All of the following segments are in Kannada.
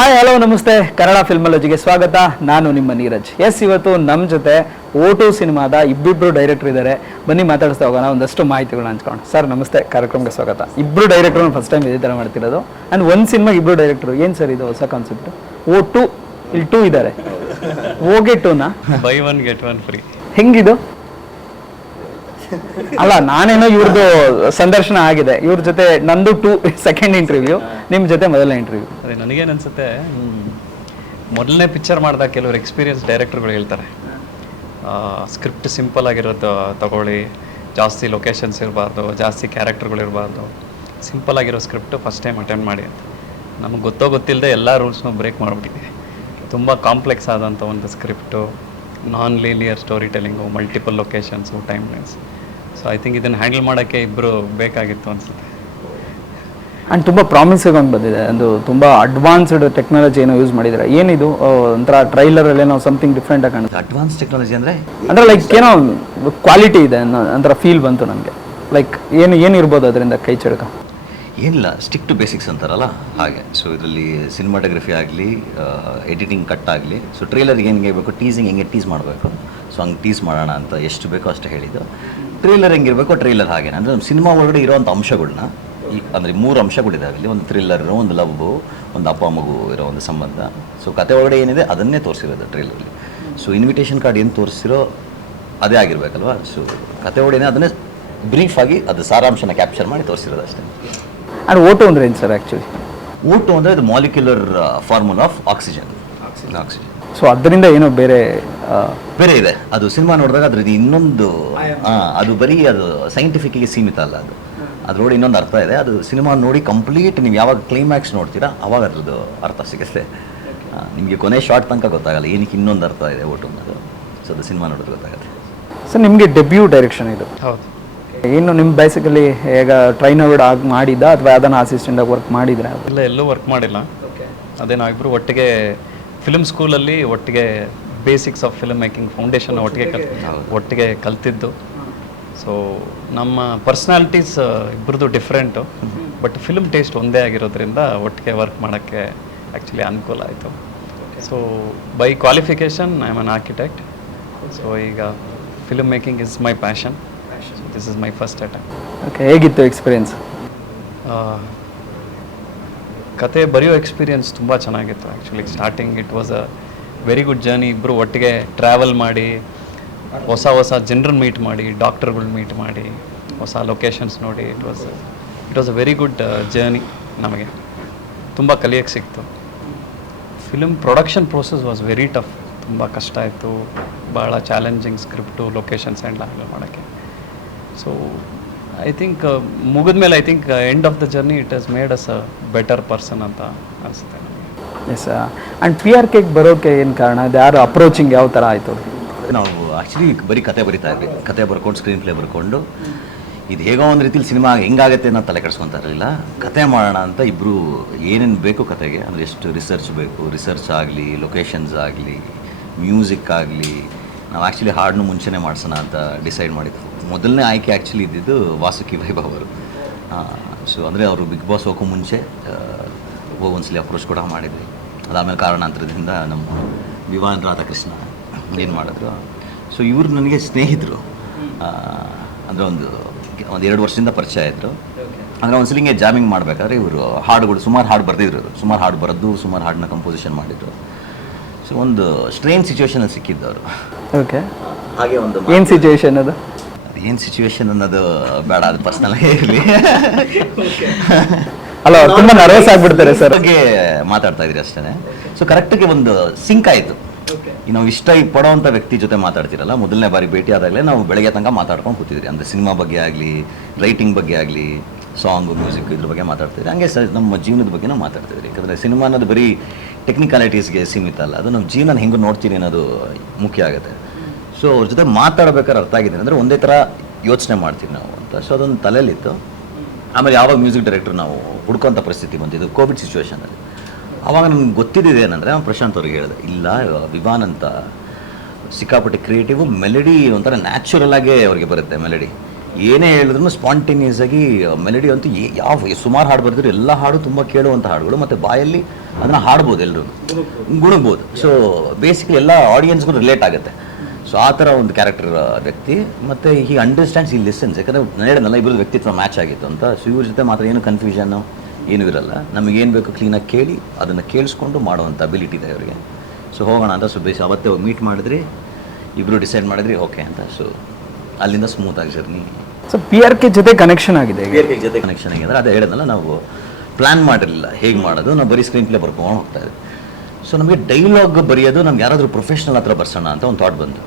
ಹಾಯ್ ಹಲೋ ನಮಸ್ತೆ. ಕನ್ನಡ ಫಿಲ್ಮಾಲಜಿಗೆ ಸ್ವಾಗತ. ನಾನು ನಿಮ್ಮ ನೀರಜ್. ಎಸ್ ಇವತ್ತು ನಮ್ಮ ಜೊತೆ ಓಟು ಸಿನಿಮಾದ ಇಬ್ಬಿಬ್ರು ಡೈರೆಕ್ಟರ್ ಇದ್ದಾರೆ ಬನ್ನಿ ಮಾತಾಡಿಸ್ತಾ ಹೋಗೋಣ ಒಂದಷ್ಟು ಮಾಹಿತಿಗಳನ್ನ ಹಂಚ್ಕೊಂಡು ಸರ್ ನಮಸ್ತೆ. ಕಾರ್ಯಕ್ರಮಕ್ಕೆ ಸ್ವಾಗತ. ಇಬ್ಬರು ಡೈರೆಕ್ಟರ್ ಫಸ್ಟ್ ಟೈಮ್ ಇದೇ ಥರ ಮಾಡ್ತಿರೋದು. ಆ್ಯಂಡ್ ಒಂದು ಸಿನಿಮಾ ಇಬ್ಬರು ಡೈರೆಕ್ಟರ್ ಏನು ಸರ್ ಇದು ಹೊಸ ಕಾನ್ಸೆಪ್ಟ್ ಓ ಟು ಇಲ್ಲಿ ಟೂ ಇದ್ದಾರೆ ಓಗೆ ಟೂನಾ buy one get one free ಹೆಂಗಿದು? ಅಲ್ಲ, ನಾನೇನೋ ಇವ್ರದ್ದು ಸಂದರ್ಶನ ಆಗಿದೆ. ಇವ್ರ ಜೊತೆ ನಂದು ಟೂ ಸೆಕೆಂಡ್ ಇಂಟರ್ವ್ಯೂ ನಿಮ್ಮ ಜೊತೆ ಮೊದಲನೇ ಇಂಟರ್ವ್ಯೂ ಅದೇ ನನಗೇನು ಅನ್ಸುತ್ತೆ ಮೊದಲನೇ ಪಿಕ್ಚರ್ ಮಾಡಿದಾಗ ಕೆಲವರು ಎಕ್ಸ್ಪೀರಿಯನ್ಸ್ ಡೈರೆಕ್ಟರ್ಗಳು ಹೇಳ್ತಾರೆ. ಸ್ಕ್ರಿಪ್ಟ್ ಸಿಂಪಲ್ ಆಗಿರೋದು ತಗೊಳ್ಳಿ, ಜಾಸ್ತಿ ಲೊಕೇಶನ್ಸ್ ಇರಬಾರ್ದು, ಜಾಸ್ತಿ ಕ್ಯಾರೆಕ್ಟರ್ಗಳು ಇರಬಾರ್ದು. ಸಿಂಪಲ್ ಆಗಿರೋ ಸ್ಕ್ರಿಪ್ಟು ಫಸ್ಟ್ ಟೈಮ್ ಅಟೆಂಡ್ ಮಾಡಿ ಅಂತ. ನಮಗೆ ಗೊತ್ತೋ ಗೊತ್ತಿಲ್ಲದೆ ಎಲ್ಲ ರೂಲ್ಸ್ನೂ ಬ್ರೇಕ್ ಮಾಡಿಬಿಟ್ಟಿದೆ. ತುಂಬ ಕಾಂಪ್ಲೆಕ್ಸ್ ಆದಂಥ ಒಂದು script non linear story telling multiple locations time lines so I think ಇದನ್ನು ಹ್ಯಾಂಡಲ್ ಮಾಡೋಕ್ಕೆ ಇಬ್ಬರು ಬೇಕಾಗಿತ್ತು ಅನಿಸುತ್ತೆ. ಆ್ಯಂಡ್ ತುಂಬ ಪ್ರಾಮಿಸಿಂಗ್ ಆಗಿ ಬಂದಿದೆ. ಒಂದು ತುಂಬ ಅಡ್ವಾನ್ಸ್ಡ್ ಟೆಕ್ನಾಲಜಿ ಏನೋ ಯೂಸ್ ಮಾಡಿದ್ದಾರೆ ಏನಿದು? ಒಂಥರ ಟ್ರೈಲರಲ್ಲಿ ಏನೋ ಸಮಥಿಂಗ್ ಡಿಫ್ರೆಂಟ್ ಆಗಿ ಕಾಣುತ್ತೆ. ಅಡ್ವಾನ್ಸ್ ಟೆಕ್ನಾಲಜಿ ಅಂದರೆ? ಅಂದರೆ ಲೈಕ್ ಏನೋ ಕ್ವಾಲಿಟಿ ಇದೆ ಅನ್ನೋ ಒಂಥರ ಫೀಲ್ ಬಂತು ನನಗೆ. ಲೈಕ್ ಏನು ಏನಿರ್ಬೋದು ಅದರಿಂದ ಕೈ ಚಳಕ ಏನಿಲ್ಲ ಸ್ಟಿಕ್ ಟು ಬೇಸಿಕ್ಸ್ ಅಂತಾರಲ್ಲ? ಹಾಗೆ. ಸೊ ಇದರಲ್ಲಿ ಸಿನಿಮಾಟೋಗ್ರಫಿ ಆಗಲಿ ಎಡಿಟಿಂಗ್ ಕಟ್ ಆಗಲಿ. ಸೊ ಟ್ರೇಲರ್ಗೆ ಹೆಂಗೆ ಬೇಕು? ಟೀಸಿಂಗ್ ಹೆಂಗೆ ಟೀಸ್ ಮಾಡಬೇಕು? ಸೊ ಹಂಗೆ ಟೀಸ್ ಮಾಡೋಣ ಅಂತ ಎಷ್ಟು ಬೇಕೋ ಅಷ್ಟು ಹೇಳಿದ್ದು. ಟ್ರೇಲರ್ ಹೆಂಗಿರಬೇಕು ಟ್ರೈಲರ್ ಹಾಗೆ ಅಂದರೆ ಸಿನಿಮಾ ಒಳಗಡೆ ಇರೋವಂಥ ಅಂಶಗಳನ್ನ ಈ ಅಂದರೆ ಮೂರು ಅಂಶಗಳಿದ್ದಾವೆ ಇಲ್ಲಿ ಒಂದು ಥ್ರಿಲ್ಲರ್ ಒಂದು ಲವ್ ಒಂದು ಅಪ್ಪ ಮಗು ಇರೋ ಒಂದು ಸಂಬಂಧ. ಸೊ ಕತೆ ಒಳಗಡೆ ಏನಿದೆ ಅದನ್ನೇ ತೋರಿಸಿರೋದು ಟ್ರೈಲರಲ್ಲಿ ಸೊ ಇನ್ವಿಟೇಷನ್ ಕಾರ್ಡ್ ಏನು ತೋರಿಸಿರೋ ಅದೇ ಆಗಿರ್ಬೇಕಲ್ವಾ? ಸೊ ಕತೆ ಒಳಗಡೆ ಅದನ್ನೇ ಬ್ರೀಫ್ ಆಗಿ ಅದು ಸಾರಾಂಶನ ಕ್ಯಾಪ್ಚರ್ ಮಾಡಿ ತೋರಿಸಿರೋದು ಅಷ್ಟೇ. ಆ್ಯಂಡ್ ಓಟು ಅಂದರೆ ಏನು ಸರ್ ಆ್ಯಕ್ಚುಲಿ ಓಟು ಅಂದರೆ ಅದು molecular formula of oxygen oxygen so ಅದರಿಂದ ಏನೋ ಬೇರೆ ಬೇರೆ ಇದೆ. ಅದು ಸಿನಿಮಾ ನೋಡಿದಾಗ ಅದ್ರದ್ದು ಇನ್ನೊಂದು ಅದು ಬರೀ ಅದು ಸೈಂಟಿಫಿಕ್ಗೆ ಸೀಮಿತ ಅಲ್ಲ ಅದು. ಅದ್ರೊಳಗೆ ಇನ್ನೊಂದು ಅರ್ಥ ಇದೆ. ಅದು ಸಿನಿಮಾ ನೋಡಿ ಕಂಪ್ಲೀಟ್ ನೀವು ಯಾವಾಗ ಕ್ಲೈಮ್ಯಾಕ್ಸ್ ನೋಡ್ತೀರಾ ಅವಾಗ ಅದ್ರದ್ದು ಅರ್ಥ ಸಿಗುತ್ತೆ. ನಿಮಗೆ ಕೊನೆ ಶಾರ್ಟ್ ತನಕ ಗೊತ್ತಾಗಲ್ಲ ಏನಕ್ಕೆ ಇನ್ನೊಂದು ಅರ್ಥ ಇದೆ ಓಟು ಅನ್ನೋದು. ಸೊ ಅದು ಸಿನಿಮಾ ನೋಡಿದ್ರೆ ಗೊತ್ತಾಗುತ್ತೆ. ಸರ್ ನಿಮಗೆ ಡೆಬ್ಯೂ ಡೈರೆಕ್ಷನ್ ಇದು? ಹೌದು. ಏನು ನಿಮ್ಮ ಬೇಸಿಕಲಿ ಈಗ ಟ್ರೈನ್ ಅವರ್ಡ್ ಆಗಿ ಮಾಡಿದ್ದ ಅಥವಾ ಅದನ್ನು ಅಸಿಸ್ಟೆಂಟ್ ಆಗಿ ವರ್ಕ್ ಮಾಡಿದ್ರೆ? ಇಲ್ಲ ಎಲ್ಲೂ ವರ್ಕ್ ಮಾಡಿಲ್ಲ. ಅದೇ ನಾವಿಬ್ಬರು ಒಟ್ಟಿಗೆ ಫಿಲ್ಮ್ ಸ್ಕೂಲಲ್ಲಿ ಒಟ್ಟಿಗೆ basics of film making foundation ಒಟ್ಟಿಗೆ ಕಲ್ ಒಟ್ಟಿಗೆ ಕಲ್ತಿದ್ದು. ಸೊ ನಮ್ಮ ಪರ್ಸ್ನಾಲಿಟೀಸ್ ಇಬ್ಬರದು ಡಿಫ್ರೆಂಟು ಬಟ್ ಫಿಲ್ಮ್ ಟೇಸ್ಟ್ ಒಂದೇ ಆಗಿರೋದ್ರಿಂದ ಒಟ್ಟಿಗೆ ವರ್ಕ್ ಮಾಡೋಕ್ಕೆ ಆ್ಯಕ್ಚುಲಿ ಅನುಕೂಲ ಆಯಿತು. So by qualification I am an architect so ಈಗ film making is my passion this is my first attempt okay ಹೇಗಿತ್ತು ಎಕ್ಸ್ಪೀರಿಯನ್ಸ್ ಆ, ಕತೆ ಬರೆಯೋ ಎಕ್ಸ್ಪೀರಿಯನ್ಸ್ ತುಂಬ ಚೆನ್ನಾಗಿತ್ತು actually starting it was a very good journey ಇಬ್ಬರು ಒಟ್ಟಿಗೆ ಟ್ರಾವೆಲ್ ಮಾಡಿ, ಹೊಸ ಹೊಸ ಜನರನ್ನ ಮೀಟ್ ಮಾಡಿ ಡಾಕ್ಟರ್ಗಳು ಮೀಟ್ ಮಾಡಿ, ಹೊಸ ಲೊಕೇಶನ್ಸ್ ನೋಡಿ. It was it was a very good journey ನಮಗೆ. ತುಂಬ ಕಲಿಯೋಕ್ಕೆ ಸಿಕ್ತು. Film production process was very tough ತುಂಬ ಕಷ್ಟ ಆಯಿತು ಭಾಳ ಚಾಲೆಂಜಿಂಗ್ ಸ್ಕ್ರಿಪ್ಟು ಲೊಕೇಶನ್ಸ್ ಲಾಂಗ್ ಮಾಡೋಕ್ಕೆ. ಸೊ ಐ ಥಿಂಕ್ ಮುಗಿದ ಮೇಲೆ I think end of the journey it has made us a better person ಅಂತ ಅನಿಸುತ್ತೆ ನನಗೆ ಎಸ್ ಆ್ಯಂಡ್ ಪಿ ಆರ್ ಕೆಗೆ ಬರೋಕೆ ಏನು ಕಾರಣ? ಅದು ಯಾರು ಅಪ್ರೋಚಿಂಗ್ ಯಾವ ಥರ ಆಯಿತು? ನಾವು ಆ್ಯಕ್ಚುಲಿ ಬರೀ ಕತೆ ಬರಿತಾ ಇದ್ವಿ. ಕತೆ ಬರ್ಕೊಂಡು ಸ್ಕ್ರೀನ್ ಪ್ಲೇ ಬರ್ಕೊಂಡು. ಇದು ಹೇಗೋ ಒಂದು ರೀತಿಲಿ ಸಿನಿಮಾ ಹೆಂಗಾಗತ್ತೆ ಅನ್ನೋ ತಲೆ ಕೆಡಿಸ್ಕೊತಾ ಇರಲಿಲ್ಲ. ಕತೆ ಮಾಡೋಣ ಅಂತ ಇಬ್ಬರು ಏನೇನು ಬೇಕು ಕತೆಗೆ. ಅಂದರೆ ಎಷ್ಟು ರಿಸರ್ಚ್ ಬೇಕು ರಿಸರ್ಚ್ ಆಗಲಿ ಲೊಕೇಶನ್ಸ್ ಆಗಲಿ ಮ್ಯೂಸಿಕ್ ಆಗಲಿ ನಾವು ಆ್ಯಕ್ಚುಲಿ ಹಾಡನ್ನು ಮುಂಚೆನೇ ಮಾಡಿಸೋಣ ಅಂತ ಡಿಸೈಡ್ ಮಾಡಿದ್ವಿ. ಮೊದಲನೇ ಆಯ್ಕೆ ಆ್ಯಕ್ಚುಲಿ ಇದ್ದಿದ್ದು ವಾಸುಕಿ ವೈಭವ್ ಅವರು. ಸೊ ಅಂದರೆ ಅವರು ಬಿಗ್ ಬಾಸ್ ಹೋಗೋ ಮುಂಚೆ ಒಂದ್ಸಲಿ ಅಪ್ರೋಚ್ ಕೂಡ ಮಾಡಿದ್ವಿ. ಅದಾದಮೇಲೆ ಕಾರಣಾಂತರದಿಂದ ನಮ್ಮ ವಿವಾನ್ ರಾಧಾಕೃಷ್ಣ ಏನು ಮಾಡಿದ್ರು? ಸೊ ಇವರು ನನಗೆ ಸ್ನೇಹಿತರು. ಅಂದರೆ ಒಂದು ಒಂದು ಎರಡು ವರ್ಷದಿಂದ ಪರಿಚಯ ಇದ್ದರು ಅಂದರೆ ಒಂದು ಹಿಂಗೆ ಜಾಮಿಂಗ್ ಮಾಡಬೇಕಾದ್ರೆ ಇವರು ಹಾಡುಗಳು ಸುಮಾರು ಹಾಡು ಬರೆದಿದ್ರು ಸುಮಾರು ಹಾಡು ಬರೆದು ಸುಮಾರು ಹಾಡನ್ನ ಕಂಪೋಸಿಷನ್ ಮಾಡಿದ್ರು. ಸೊ ಒಂದು ಸ್ಟ್ರೇನ್ ಸಿಚುವೇಶನಲ್ಲಿ ಸಿಕ್ಕಿದ್ದವರು ಓಕೆ ಹಾಗೆ ಒಂದು ಏನು ಸಿಚುವೇಶನ್ ಅದು? ಏನು ಸಿಚುವೇಶನ್ ಅನ್ನೋದು ಬೇಡ ಅದು ಪರ್ಸ್ನಲ್ ಇರಲಿ. ಅಲ್ಲ ತುಂಬಾ ನರ್ವಸ್ ಆಗ್ಬಿಡ್ತಾರೆ ಸರ್ ಬಗ್ಗೆ ಮಾತಾಡ್ತಾ ಇದ್ರಿ ಅಷ್ಟೇ ಸೊ ಕರೆಕ್ಟಾಗಿ ಒಂದು ಸಿಂಕ್ ಆಯಿತು. ನಾವು ಇಷ್ಟ ಪಡೋವಂಥ ವ್ಯಕ್ತಿ ಜೊತೆ ಮಾತಾಡ್ತಿರಲ್ಲ ಮೊದಲನೇ ಬಾರಿ ಭೇಟಿ ಆದಾಗಲೇ ನಾವು ಬೆಳಗ್ಗೆ ತನಕ ಮಾತಾಡ್ಕೊಂಡು ಕೂತಿದ್ರಿ. ಅಂದ್ರೆ ಸಿನಿಮಾ ಬಗ್ಗೆ ಆಗಲಿ ರೈಟಿಂಗ್ ಬಗ್ಗೆ ಆಗಲಿ ಸಾಂಗ್ ಮ್ಯೂಸಿಕ್ ಇದ್ರ ಬಗ್ಗೆ ಮಾತಾಡ್ತಿದ್ರಿ. ಹಂಗೆ ಸರ್ ನಮ್ಮ ಜೀವನದ ಬಗ್ಗೆನೂ ಮಾತಾಡ್ತಿದ್ರಿ. ಯಾಕಂದರೆ ಸಿನಿಮಾ ಅನ್ನೋದು ಬರೀ ಟೆಕ್ನಿಕಾಲಿಟೀಸ್ಗೆ ಸೀಮಿತ ಅಲ್ಲ. ಅದು ನಮ್ಮ ಜೀವನ ಹೆಂಗೆ ನೋಡ್ತೀರಿ ಅನ್ನೋದು ಮುಖ್ಯ ಆಗುತ್ತೆ. ಸೊ ಅವ್ರ ಜೊತೆ ಮಾತಾಡ್ಬೇಕಾದ್ರೆ ಅರ್ಥ ಆಗಿದೆ. ಅಂದರೆ ಒಂದೇ ಥರ ಯೋಚನೆ ಮಾಡ್ತೀವಿ ನಾವು ಅಂತ. ಸೊ ಅದೊಂದು ತಲೆಯಲ್ಲಿತ್ತು. ಆಮೇಲೆ ಯಾವಾಗ ಮ್ಯೂಸಿಕ್ ಡೈರೆಕ್ಟರ್ ನಾವು ಹುಡ್ಕೋಂಥ ಪರಿಸ್ಥಿತಿ ಬಂದಿದ್ದು ಕೋವಿಡ್ ಸಿಚುವೇಶನಲ್ಲಿ ಆವಾಗ ನನಗೆ ಗೊತ್ತಿದ್ದಿದೆ ಏನಂದರೆ ನಾನು ಪ್ರಶಾಂತ್ ಅವ್ರಿಗೆ ಹೇಳಿದೆ. ಇಲ್ಲ, ವಿವಾನ್ ಅಂತ ಸಿಕ್ಕಾಪಟ್ಟೆ ಕ್ರಿಯೇಟಿವ್ ಮೆಲಡಿ ಒಂಥರ ನ್ಯಾಚುರಲ್ ಆಗೇ ಅವ್ರಿಗೆ ಬರುತ್ತೆ ಮೆಲಡಿ ಏನೇ ಹೇಳಿದ್ರು ಸ್ಪಾಂಟೇನಿಯಸ್ ಆಗಿ ಮೆಲಡಿ ಅಂತೂ ಯಾವ, ಸುಮಾರು ಹಾಡು ಬರೆದ್ರು ಎಲ್ಲ ಹಾಡು ತುಂಬ ಕೇಳುವಂಥ ಹಾಡುಗಳು, ಮತ್ತು ಬಾಯಲ್ಲಿ ಅದನ್ನು ಹಾಡ್ಬೋದು ಎಲ್ಲರೂ ಗುಣಗ್ಬೋದು. ಸೊ ಬೇಸಿಕಲಿ ಎಲ್ಲ ಆಡಿಯನ್ಸ್ಗೂ ರಿಲೇಟ್ ಆಗುತ್ತೆ. ಸೊ ಆ ಥರ ಒಂದು ಕ್ಯಾರೆಕ್ಟರ್ ವ್ಯಕ್ತಿ ಮತ್ತು ಹಿ ಅಂಡರ್ಸ್ಟ್ಯಾಂಡ್ಸ್ ಈ ಲಿಸನ್ಸ್ ಯಾಕಂದರೆ ನಾನು ಹೇಳಿದ್ನಲ್ಲ ಇಬ್ಬರು ವ್ಯಕ್ತಿತ್ವ ಮ್ಯಾಚ್ ಆಗಿತ್ತು ಅಂತ. ಸೊ ಇವ್ರ ಜೊತೆ ಮಾತ್ರ ಏನು ಕನ್ಫ್ಯೂಷನ್ನು ಏನೂ ಇರಲ್ಲ. ನಮಗೇನು ಬೇಕು ಕ್ಲೀನಾಗಿ ಕೇಳಿ ಅದನ್ನು ಕೇಳಿಸ್ಕೊಂಡು ಮಾಡುವಂಥ ಅಬಿಲಿಟಿ ಇದೆ ಅವರಿಗೆ ಸೊ ಹೋಗೋಣ ಅಂತ ಸೊ ಬೇಸ್ ಅವತ್ತೇ ಹೋಗಿ ಮೀಟ್ ಮಾಡಿದ್ರಿ ಇಬ್ಬರು ಡಿಸೈಡ್ ಮಾಡಿದ್ರಿ ಓಕೆ ಅಂತ. ಸೊ ಅಲ್ಲಿಂದ ಸ್ಮೂತಾಗಿ journey so P R K ಜೊತೆ ಕನೆಕ್ಷನ್ ಆಗಿದೆ ಪಿ ಆರ್ ಕೆ ಜೊತೆ ಕನೆಕ್ಷನ್ ಆಗಿದ್ರೆ ಅದೇ ಹೇಳೋದಲ್ಲ ನಾವು ಪ್ಲ್ಯಾನ್ ಮಾಡಿರಲಿಲ್ಲ. ಹೇಗೆ ಮಾಡೋದು? ನಾವು ಬರೀ ಸ್ಕ್ರೀನ್ ಪ್ಲೇ ಬರ್ಕೊಂಡು ಹೋಗ್ತಾ ಇದ್ವಿ. ಸೊ ನಮಗೆ ಡೈಲಾಗ್ ಬರೆಯೋದು ನಮ್ಗೆ ಯಾರಾದರೂ ಪ್ರೊಫೆಷ್ನಲ್ ಹತ್ರ ಬರ್ಸೋಣ ಅಂತ ಒಂದು ಥಾಟ್ ಬಂತು.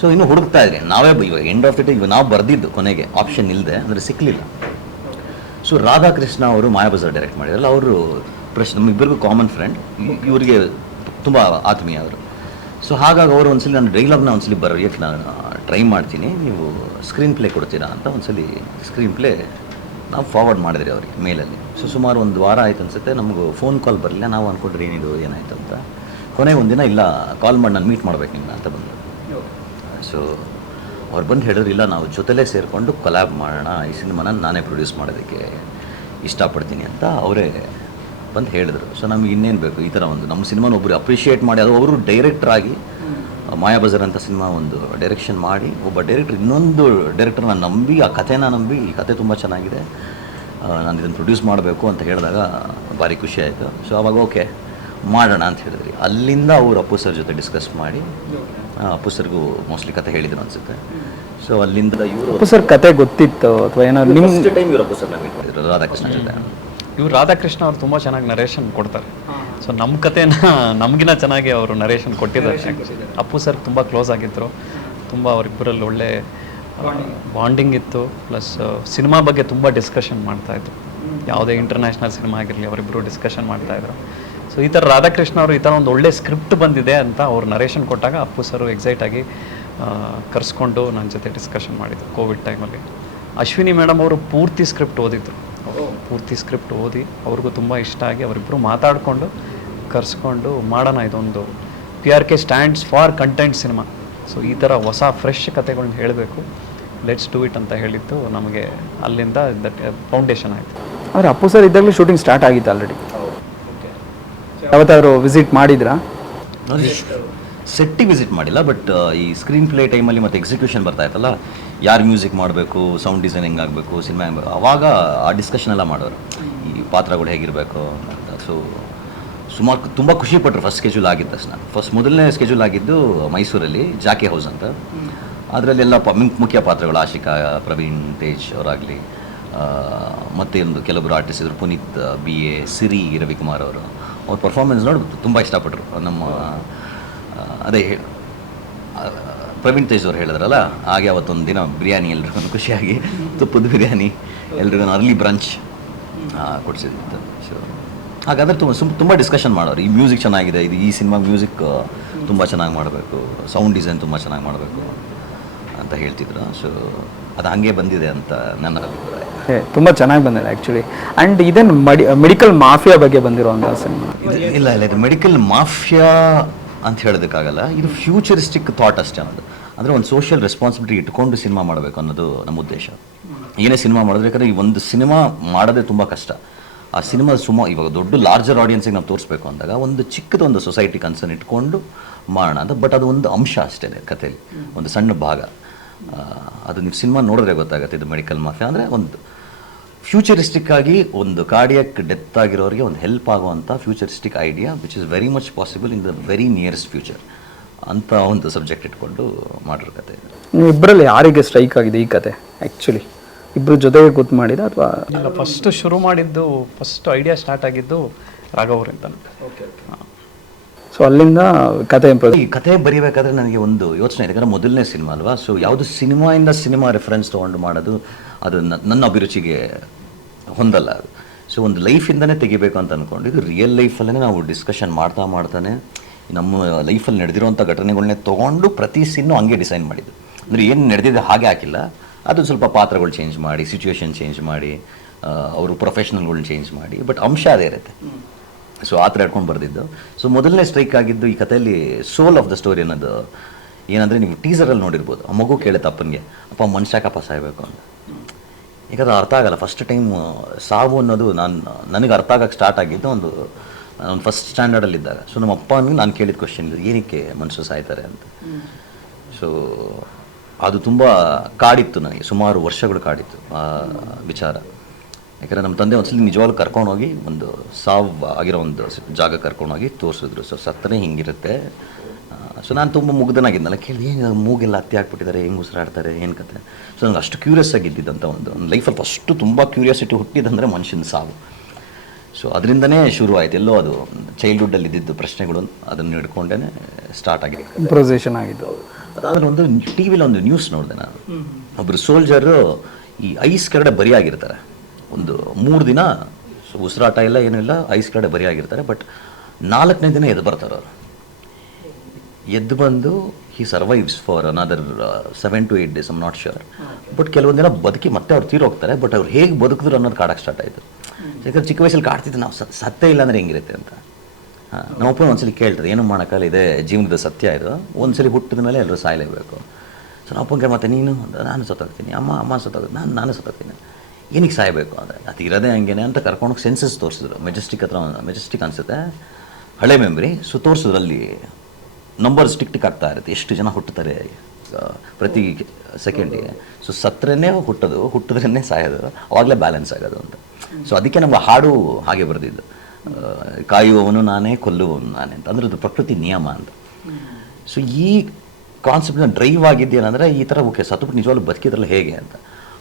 ಸೊ ಇನ್ನು ಹುಡುಕ್ತಾ ನಾವೇ ಇವಾಗ ಎಂಡ್ ಆಫ್ ದ ಡೇ ಇವಾಗ ನಾವು ಬರೆದಿದ್ದು ಕೊನೆಗೆ ಆಪ್ಷನ್ ಇಲ್ಲದೆ ಅಂದರೆ ಸಿಕ್ಕಲಿಲ್ಲ ಸೊ ರಾಧಾಕೃಷ್ಣ ಅವರು ಮಾಯಾಬಜಾರ್ ಡೈರೆಕ್ಟ್ ಮಾಡಿದ್ರಲ್ಲ, ಅವರು ಪ್ರಶ್ನೆ ನಮ್ಮಿಬ್ಬರಿಗೂ ಕಾಮನ್ ಫ್ರೆಂಡ್ ಇವರಿಗೆ ತುಂಬ ಆತ್ಮೀಯ ಅವರು. ಸೊ ಹಾಗಾಗಿ ಅವರು ಒಂದ್ಸಲಿ ನಾನು ಡೈಲಾಗ್ನ ಒಂದ್ಸಲಿ ಬರೆಯೋಕ್ಕೆ ನಾನು ಟ್ರೈ ಮಾಡ್ತೀನಿ. ನೀವು ಸ್ಕ್ರೀನ್ ಪ್ಲೇ ಕೊಡ್ತೀರಾ ಅಂತ ಒಂದ್ಸಲಿ ಸ್ಕ್ರೀನ್ ಪ್ಲೇ ನಾವು ಫಾರ್ವರ್ಡ್ ಮಾಡಿದ್ರಿ ಅವ್ರಿಗೆ ಮೇಲಲ್ಲಿ. ಸೊ ಸುಮಾರು ಒಂದು ವಾರ ಆಯ್ತು ಅನ್ಸುತ್ತೆ. ನಮಗೂ ಫೋನ್ ಕಾಲ್ ಬರಲಿಲ್ಲ. ನಾವು ಅಂದ್ಕೊಂಡ್ರಿ ಏನಿದು, ಏನಾಯ್ತು ಅಂತ. ಕೊನೆಗೆ ಒಂದಿನ ಇಲ್ಲ ಕಾಲ್ ಮಾಡಿ ನಾನು ಮೀಟ್ ಮಾಡ್ಬೇಕು ನಿಮ್ಮನ್ನ ಅಂತ ಬಂದರು. ಸೊ ಅವ್ರು ಬಂದು ಹೇಳಿದ್ರು ಇಲ್ಲ ನಾವು ಜೊತೆಲೇ ಸೇರಿಕೊಂಡು ಕೊಲಾಬ್ ಮಾಡೋಣ. ಈ ಸಿನಿಮಾನ ನಾನೇ ಪ್ರೊಡ್ಯೂಸ್ ಮಾಡೋದಕ್ಕೆ ಇಷ್ಟಪಡ್ತೀನಿ ಅಂತ ಅವರೇ ಬಂದು ಹೇಳಿದ್ರು. ಸೊ ನಮ್ಗೆ ಇನ್ನೇನು ಬೇಕು? ಈ ಥರ ಒಂದು ನಮ್ಮ ಸಿನಿಮಾನ ಒಬ್ಬರು ಅಪ್ರಿಷಿಯೇಟ್ ಮಾಡಿ ಅದು ಅವರು ಡೈರೆಕ್ಟರ್ ಆಗಿ ಮಾಯಾಬಜಾರ್ ಅಂತ ಸಿನಿಮಾ ಒಂದು ಡೈರೆಕ್ಷನ್ ಮಾಡಿ ಒಬ್ಬ ಡೈರೆಕ್ಟರ್ ಇನ್ನೊಂದು ಡೈರೆಕ್ಟರ್ನ ನಂಬಿ ಆ ಕಥೆನ ನಂಬಿ ಈ ಕತೆ ತುಂಬ ಚೆನ್ನಾಗಿದೆ. ನಾನು ಇದನ್ನು ಪ್ರೊಡ್ಯೂಸ್ ಮಾಡಬೇಕು ಅಂತ ಹೇಳಿದಾಗ ಭಾರಿ ಖುಷಿ ಆಯಿತು. ಸೊ ಅವಾಗ ಓಕೆ ಮಾಡೋಣ ಅಂತ ಹೇಳಿದ್ರಿ. ಅಲ್ಲಿಂದ ಅವರು ಅಪ್ಪು ಸರ್ ಜೊತೆ ಡಿಸ್ಕಸ್ ಮಾಡಿ ಆ, ಅಪ್ಪು ಸರ್ಗೂ ಮೋಸ್ಟ್ಲಿ ಕತೆ ಹೇಳಿದ್ರು ಅನ್ಸುತ್ತೆ. ಸೊ ಅಲ್ಲಿಂದ ಇವರು ಅಪ್ಪು ಸರ್ ಕತೆ ಗೊತ್ತಿತ್ತು ಅಥವಾ ಏನಾದ್ರು ನಿಮ್ಮ ಫಸ್ಟ್ ಟೈಮ್ ಇವರು ಅಪ್ಪು ನಾವು ರಾಧಾಕೃಷ್ಣ ಜೊತೆ. ಇವ್ರು ರಾಧಾಕೃಷ್ಣ ಅವ್ರು ತುಂಬ ಚೆನ್ನಾಗಿ ನರೇಷನ್ ಕೊಡ್ತಾರೆ. ಸೊ ನಮ್ಮ ಕತೆನ ನಮಗಿನ ಚೆನ್ನಾಗಿ ಅವರು ನರೇಷನ್ ಕೊಟ್ಟಿದ್ದಾರೆ. ಅಪ್ಪು ಸರ್ ತುಂಬ ಕ್ಲೋಸ್ ಆಗಿದ್ದರು ತುಂಬ ಅವರಿಬ್ಬರಲ್ಲಿ ಒಳ್ಳೆ ಬಾಂಡಿಂಗ್ ಇತ್ತು. ಪ್ಲಸ್ ಸಿನಿಮಾ ಬಗ್ಗೆ ತುಂಬ ಡಿಸ್ಕಷನ್ ಮಾಡ್ತಾಯಿದ್ರು ಯಾವುದೇ ಇಂಟರ್ನ್ಯಾಷನಲ್ ಸಿನಿಮಾ ಆಗಿರಲಿ ಅವರಿಬ್ಬರು ಡಿಸ್ಕಷನ್ ಮಾಡ್ತಾಯಿದ್ರು ಸೊ ಈ ಥರ ರಾಧಾಕೃಷ್ಣ ಅವರು ಈ ಥರ ಒಂದು ಒಳ್ಳೆ ಸ್ಕ್ರಿಪ್ಟ್ ಬಂದಿದೆ ಅಂತ ಅವ್ರು ನರೇಷನ್ ಕೊಟ್ಟಾಗ ಅಪ್ಪು ಸರ್ ಎಕ್ಸೈಟ್ ಆಗಿ ಕರೆಸ್ಕೊಂಡು ನನ್ನ ಜೊತೆ ಡಿಸ್ಕಷನ್ ಮಾಡಿದ್ರು ಕೋವಿಡ್ ಟೈಮಲ್ಲಿ ಅಶ್ವಿನಿ ಮೇಡಮ್ ಅವರು ಪೂರ್ತಿ ಸ್ಕ್ರಿಪ್ಟ್ ಓದಿದ್ರು. ಪೂರ್ತಿ ಸ್ಕ್ರಿಪ್ಟ್ ಓದಿ ಅವ್ರಿಗೂ ತುಂಬ ಇಷ್ಟ ಆಗಿ ಅವರಿಬ್ಬರು ಮಾತಾಡಿಕೊಂಡು ಕರೆಸ್ಕೊಂಡು ಮಾಡೋಣ ಇದೊಂದು P R K stands for content cinema so ಈ ಥರ ಹೊಸ ಫ್ರೆಶ್ ಕತೆಗಳನ್ನ ಹೇಳಬೇಕು. ಲೆಟ್ಸ್ ಡೂ ಇಟ್ ಅಂತ ಹೇಳಿದ್ದು ನಮಗೆ ಅಲ್ಲಿಂದ ದಟ್ ಫೌಂಡೇಶನ್ ಆಯಿತು. ಆದರೆ ಅಪ್ಪು ಸರ್ ಇದ್ದಾಗಲೇ ಶೂಟಿಂಗ್ ಸ್ಟಾರ್ಟ್ ಆಗಿತ್ತು ಆಲ್ರೆಡಿ ಯಾವತ್ತಾದ್ರು ವಿಸಿಟ್ ಮಾಡಿದ್ರಾ? ಸೆಟ್ಟಿಗೆ ವಿಸಿಟ್ ಮಾಡಿಲ್ಲ ಬಟ್ ಈ ಸ್ಕ್ರೀನ್ ಪ್ಲೇ ಟೈಮಲ್ಲಿ ಮತ್ತು ಎಕ್ಸಿಕ್ಯೂಷನ್ ಬರ್ತಾ ಇತ್ತಲ್ಲ, ಯಾರು ಮ್ಯೂಸಿಕ್ ಮಾಡಬೇಕು ಸೌಂಡ್ ಡಿಸೈನ್ ಹೆಂಗಾಗಬೇಕು ಸಿನಿಮಾ ಆಗಬೇಕು ಆವಾಗ ಆ ಡಿಸ್ಕಷನ್ ಎಲ್ಲ ಮಾಡೋರು. ಈ ಪಾತ್ರಗಳು ಹೇಗಿರಬೇಕು ಅಂತ. ಸೊ ಸುಮಾರು ತುಂಬ ಖುಷಿ ಪಟ್ಟರು ಫಸ್ಟ್ ಸ್ಕೆಜ್ಯೂಲ್ ಆಗಿದ್ದ ತಕ್ಷಣ. ಫಸ್ಟ್ ಮೊದಲನೇ ಸ್ಕೆಜ್ಯೂಲ್ ಆಗಿದ್ದು ಮೈಸೂರಲ್ಲಿ, ಜಾಕೆ ಹೌಸ್ ಅಂತ. ಅದರಲ್ಲೆಲ್ಲ ಪ ಮುಖ್ಯ ಪಾತ್ರಗಳು ಆಶಿಕಾ, ಪ್ರವೀಣ್, ತೇಜ್ ಅವರಾಗಲಿ ಮತ್ತೆ ಒಂದು ಕೆಲವರು ಆರ್ಟಿಸ್ಟ್ ಇದ್ರು, ಪುನೀತ್, ಬಿ ಎ, ಸಿರಿ, ರವಿಕುಮಾರ್ ಅವರು. ಅವ್ರ ಪರ್ಫಾರ್ಮೆನ್ಸ್ ನೋಡಿ ತುಂಬ ಇಷ್ಟಪಟ್ಟರು ನಮ್ಮ ಅದೇ ಪ್ರವೀಣ್ ತೇಜ್ ಅವ್ರು ಹೇಳಿದ್ರಲ್ಲ, ಹಾಗೆ ಅವತ್ತೊಂದು ದಿನ ಬಿರಿಯಾನಿ ಎಲ್ರಿಗೂ ಖುಷಿಯಾಗಿ, ತುಪ್ಪದ ಬಿರಿಯಾನಿ ಎಲ್ರಿಗೂ ಅರ್ಲಿ ಬ್ರಂಚ್ ಕೊಡಿಸಿದ್ದು ಸೊ ಹಾಗಾದ್ರೆ ತುಂಬ, ಸುಮ್, ತುಂಬ ಡಿಸ್ಕಷನ್ ಮಾಡೋರು. ಈ ಮ್ಯೂಸಿಕ್ ಚೆನ್ನಾಗಿದೆ, ಇದು ಈ ಸಿನಿಮಾ ಮ್ಯೂಸಿಕ್ ತುಂಬ ಚೆನ್ನಾಗಿ ಮಾಡಬೇಕು. ಸೌಂಡ್ ಡಿಸೈನ್ ತುಂಬ ಚೆನ್ನಾಗಿ ಮಾಡಬೇಕು ಅಂತ ಹೇಳ್ತಿದ್ರು. ಸೊ ಅದು ಹಂಗೆ ಬಂದಿದೆ ಅಂತ ನನ್ನ ಅಭಿಪ್ರಾಯ. ತುಂಬಾ ಚೆನ್ನಾಗಿ ಬಂದಿದೆ ಆ್ಯಕ್ಚುಲಿ ಆ್ಯಂಡ್ ಇದೇನು ಮಡಿ ಮೆಡಿಕಲ್ ಮಾಫಿಯಾ ಬಗ್ಗೆ ಬಂದಿರುವಂಥ ಸಿನಿಮಾ. ಇಲ್ಲ ಇಲ್ಲ, ಇದು ಮೆಡಿಕಲ್ ಮಾಫಿಯಾ ಅಂತ ಹೇಳೋದಕ್ಕಾಗಲ್ಲ. ಇದು ಫ್ಯೂಚರಿಸ್ಟಿಕ್ ಥಾಟ್ ಅಷ್ಟೇ ಅನ್ನೋದು. ಅಂದರೆ ಒಂದು ಸೋಷಿಯಲ್ ರೆಸ್ಪಾನ್ಸಿಬಿಲಿಟಿ ಇಟ್ಕೊಂಡು ಸಿನಿಮಾ ಮಾಡಬೇಕು ಅನ್ನೋದು ನಮ್ಮ ಉದ್ದೇಶ. ಏನೇ ಸಿನಿಮಾ ಮಾಡಿದ್ರೆ, ಯಾಕಂದರೆ ಈ ಒಂದು ಸಿನಿಮಾ ಮಾಡೋದೇ ತುಂಬ ಕಷ್ಟ. ಆ ಸಿನಿಮಾ ಸುಮಾ, ಇವಾಗ ದೊಡ್ಡ ಲಾರ್ಜರ್ ಆಡಿಯನ್ಸಿಗೆ ನಾವು ತೋರಿಸ್ಬೇಕು ಅಂದಾಗ ಒಂದು ಚಿಕ್ಕದೊಂದು ಸೊಸೈಟಿ ಕನ್ಸರ್ನ್ ಇಟ್ಕೊಂಡು ಮಾಡೋಣ ಅಂತ ಬಟ್ ಅದು ಒಂದು ಅಂಶ ಅಷ್ಟೇ ಕಥೆಯಲ್ಲಿ ಒಂದು ಸಣ್ಣ ಭಾಗ. ಅದು ನೀವು ಸಿನಿಮಾ ನೋಡಿದ್ರೆ ಗೊತ್ತಾಗುತ್ತೆ ಇದು ಮೆಡಿಕಲ್ ಮಾಫಿಯಾ ಅಂದರೆ ಒಂದು ಫ್ಯೂಚರಿಸ್ಟಿಕ್ ಆಗಿ ಒಂದು ಕಾರ್ಡಿಯಕ್ ಡೆತ್ ಆಗಿರೋರಿಗೆ ಒಂದು ಹೆಲ್ಪ್ ಆಗುವಂಥ futuristic idea which is very much possible in the very nearest future ಅಂತ ಒಂದು ಸಬ್ಜೆಕ್ಟ್ ಇಟ್ಕೊಂಡು ಮಾಡಿರೋ ಕತೆ ಇದು. ನೀವು ಇಬ್ಬರಲ್ಲಿ ಯಾರಿಗೆ ಸ್ಟ್ರೈಕ್ ಆಗಿದೆ ಈ ಕತೆ ಆ್ಯಕ್ಚುಲಿ ಇಬ್ಬರು ಜೊತೆಗೆ ಕೂತ್ ಮಾಡಿದ ಅಥವಾ? ಇಲ್ಲ ಫಸ್ಟ್ ಶುರು ಮಾಡಿದ್ದು ಫಸ್ಟ್ ಐಡಿಯಾ ಸ್ಟಾರ್ಟ್ ಆಗಿದ್ದು ರಾಘವರಿಂದ ಸೊ ಅಲ್ಲಿಂದ ಕತೆ ಈ ಕತೆ ಬರೀಬೇಕಾದ್ರೆ ನನಗೆ ಒಂದು ಯೋಚನೆ ಇದೆ. ಯಾಕಂದರೆ ಮೊದಲನೇ ಸಿನಿಮಾ ಅಲ್ವಾ? ಸೊ ಯಾವುದು ಸಿನಿಮಾಯಿಂದ ಸಿನಿಮಾ ರೆಫರೆನ್ಸ್ ತೊಗೊಂಡು ಮಾಡೋದು, ಅದು ನನ್ನ ಅಭಿರುಚಿಗೆ ಹೊಂದಲ್ಲ ಅದು. ಸೊ ಒಂದು ಲೈಫಿಂದನೇ ತೆಗಿಬೇಕು ಅಂತ ಅಂದ್ಕೊಂಡು ಇದು ರಿಯಲ್ ಲೈಫಲ್ಲೇ ನಾವು ಡಿಸ್ಕಷನ್ ಮಾಡ್ತಾ ಮಾಡ್ತಾನೆ, ನಮ್ಮ ಲೈಫಲ್ಲಿ ನಡೆದಿರೋಂಥ ಘಟನೆಗಳನ್ನೇ ತೊಗೊಂಡು ಪ್ರತಿ ಸೀನು ಹಂಗೆ ಡಿಸೈನ್ ಮಾಡಿದ್ದು. ಅಂದರೆ ಏನು ನಡೆದಿದೆ ಹಾಗೆ ಹಾಕಿಲ್ಲ. ಅದು ಸ್ವಲ್ಪ ಪಾತ್ರಗಳು ಚೇಂಜ್ ಮಾಡಿ ಸಿಚುವೇಶನ್ ಚೇಂಜ್ ಮಾಡಿ ಅವರು ಪ್ರೊಫೆಷನಲ್ಗಳನ್ನ ಚೇಂಜ್ ಮಾಡಿ ಬಟ್ ಅಂಶ ಅದೇ ಇರುತ್ತೆ. ಸೊ ಆ ಥರ ಹಿಡ್ಕೊಂಡು ಬರೆದಿದ್ದು. ಸೊ ಮೊದಲನೇ ಸ್ಟ್ರೈಕ್ ಆಗಿದ್ದು ಈ ಕಥೆಯಲ್ಲಿ ಸೋಲ್ ಆಫ್ ದ ಸ್ಟೋರಿ ಅನ್ನೋದು ಏನಂದರೆ ನೀವು ಟೀಸರಲ್ಲಿ ನೋಡಿರ್ಬೋದು. ಆ ಮಗು ಕೇಳುತ್ತೆ ಅಪ್ಪನಿಗೆ ಅಪ್ಪ ಮನುಷ್ಯಕಪ್ಪ ಸಾಯಬೇಕು ಅಂತ. ಈಗ ಅದು ಅರ್ಥ ಆಗಲ್ಲ. ಫಸ್ಟ್ ಟೈಮ್ ಸಾವು ಅನ್ನೋದು ನಾನು ನನಗೆ ಅರ್ಥ ಆಗಕ್ಕೆ ಸ್ಟಾರ್ಟ್ ಆಗಿದ್ದು ಒಂದು ನಾನು ಫಸ್ಟ್ ಸ್ಟ್ಯಾಂಡರ್ಡಲ್ಲಿದ್ದಾಗ ಸೊ ನಮ್ಮ ಅಪ್ಪನಿಗೆ ನಾನು ಕೇಳಿದ ಕ್ವಶನ್ ಏನಕ್ಕೆ ಮನುಷ್ಯ ಸಾಯ್ತಾರೆ ಅಂತ. ಸೊ ಅದು ತುಂಬ ಕಾಡಿತ್ತು ನನಗೆ. ಸುಮಾರು ವರ್ಷಗಳು ಕಾಡಿತ್ತು ಆ ವಿಚಾರ. ಯಾಕಂದರೆ ನಮ್ಮ ತಂದೆ ಒಂದ್ಸಲಿ ನಿಜವಾಗ್ಲೂ ಕರ್ಕೊಂಡೋಗಿ ಒಂದು ಸಾವ್ ಆಗಿರೋ ಒಂದು ಜಾಗ ಕರ್ಕೊಂಡೋಗಿ ತೋರಿಸಿದ್ರು. ಸೊ ಸತ್ತರೆ ಹಿಂಗಿರುತ್ತೆ. ಸೊ ನಾನು ತುಂಬ ಮುಗ್ದನಾಗಿದ್ದೆನಲ್ಲ ಕೇಳಿ ಏನು ಮೂಗೆಲ್ಲ ಹತ್ತಿ ಹಾಕ್ಬಿಟ್ಟಿದ್ದಾರೆ ಹೆಂಗೆ ಉಸಿರಾಡ್ತಾರೆ ಏನು ಕತೆ? ಸೊ ನನಗೆ ಅಷ್ಟು ಕ್ಯೂರಿಯಸ್ ಆಗಿದ್ದಿದ್ದಂಥ ಒಂದು ಒಂದು ಲೈಫಲ್ಲಿ ಫಸ್ಟು ತುಂಬ ಕ್ಯೂರಿಯಾಸಿಟಿ ಹುಟ್ಟಿದಂದರೆ ಮನುಷ್ಯನ ಸಾವು. ಸೊ ಅದರಿಂದನೇ ಶುರು ಆಯಿತು. ಎಲ್ಲೋ ಅದು ಚೈಲ್ಡ್ಹುಡ್ಡಲ್ಲಿ ಇದ್ದಿದ್ದು ಪ್ರಶ್ನೆಗಳು ಅದನ್ನು ಹಿಡ್ಕೊಂಡೇ ಸ್ಟಾರ್ಟ್ ಆಗಿದೆ. ಇಂಪ್ರೊಸೇಷನ್ ಆಗಿದ್ದು. ಅದಾದ್ರೆ ಒಂದು ಟಿ ವಿಲಿ ಒಂದು ನ್ಯೂಸ್ ನೋಡಿದೆ ನಾನು. ಒಬ್ಬರು ಸೋಲ್ಜರು ಈ ಐಸ್ ಕರಡೆ ಬರಿಯಾಗಿರ್ತಾರೆ. ಒಂದು ಮೂರು ದಿನ ಉಸಿರಾಟ ಇಲ್ಲ, ಏನೂ ಇಲ್ಲ, ಐಸ್ ಕಡೆ ಬರಿಯಾಗಿರ್ತಾರೆ ಬಟ್ ನಾಲ್ಕನೇ ದಿನ ಎದ್ದು ಬರ್ತಾರೆ ಅವರು. ಎದ್ದು ಬಂದು he survives for another seven to eight days I'm not sure but ಕೆಲವೊಂದು ದಿನ ಬದುಕಿ ಮತ್ತೆ ಅವ್ರು ತೀರೋಗ್ತಾರೆ ಬಟ್ ಅವ್ರು ಹೇಗೆ ಬದುಕಿದ್ರು ಅನ್ನೋದು ಕಾಡಕ್ಕೆ ಸ್ಟಾರ್ಟ್ ಆಯಿತು. ಯಾಕಂದ್ರೆ ಚಿಕ್ಕ ವಯಸ್ಸಲ್ಲಿ ಕಾಡ್ತಿದ್ದು ನಾವು, ಸತ್- ಸತ್ತೇ ಇಲ್ಲ ಅಂದರೆ ಹೆಂಗಿರುತ್ತೆ ಅಂತ. ಹಾಂ ನಮ್ಮಪ್ಪ ಒಂದ್ಸಲಿ ಕೇಳ್ತಾರೆ, ಏನು ಮಾಡೋಕ್ಕಲ್ಲ ಇದೆ ಜೀವನದ ಸತ್ಯ ಇದು. ಒಂದ್ಸಲಿ ಹುಟ್ಟಿದ ಮೇಲೆ ಎಲ್ಲರೂ ಸಾಯಲೇಬೇಕು. ಸೊ ನಮ್ಮಪ್ಪಂಗೆ ಮತ್ತೆ ನೀನು? ನಾನು ಸತ್ತೋಗ್ತೀನಿ. ಅಮ್ಮ ಅಮ್ಮ ಸತ್ತೋಗ್ತೀನಿ ನಾನು ನಾನು ಸತ್ತೋಗ್ತೀನಿ. ಏನಕ್ಕೆ ಸಾಯಬೇಕು ಅಂದರೆ? ಅದು ಇರೋದೇ ಹಂಗೇನೆ ಅಂತ ಕರ್ಕೊಂಡೋಗಿ ಸೆನ್ಸಸ್ ತೋರಿಸಿದ್ರು. ಮೆಜೆಸ್ಟಿಕ್ ಹತ್ರ ಮೆಜೆಸ್ಟಿಕ್ ಅನಿಸುತ್ತೆ. ಹಳೆ ಮೆಮ್ರಿ ಸೊ ತೋರಿಸಿದ್ರು ಅಲ್ಲಿ ನಂಬರ್ಸ್ ಟಿಕ್ ಟಿಕ್ ಆಗ್ತಾ ಇರುತ್ತೆ. ಎಷ್ಟು ಜನ ಹುಟ್ಟುತ್ತಾರೆ ಪ್ರತಿ ಸೆಕೆಂಡಿಗೆ ಸೊ ಸತ್ರನೇ ಹುಟ್ಟೋದು. ಹುಟ್ಟಿದ್ರೇ ಸಾಯೋದು. ಅವಾಗಲೇ ಬ್ಯಾಲೆನ್ಸ್ ಆಗೋದು ಅಂತ. ಸೊ ಅದಕ್ಕೆ ನಮ್ಗೆ ಹಾಡು ಹಾಗೆ ಬರೆದಿದ್ದು. ಕಾಯುವವನು ನಾನೇ, ಕೊಲ್ಲುವವನು ನಾನೇ ಅಂತ. ಅಂದ್ರೆ ಅದು ಪ್ರಕೃತಿ ನಿಯಮ ಅಂತ. ಸೊ ಈ ಕಾನ್ಸೆಪ್ಟ್ನ ಡ್ರೈವ್ ಆಗಿದ್ದೇನೆಂದರೆ ಈ ಥರ ಓಕೆ ಸತ್ಬಿಟ್ಟು ನಿಜವಾಗ್ಲೂ ಬದುಕಿದ್ರಲ್ಲ ಹೇಗೆ ಅಂತ.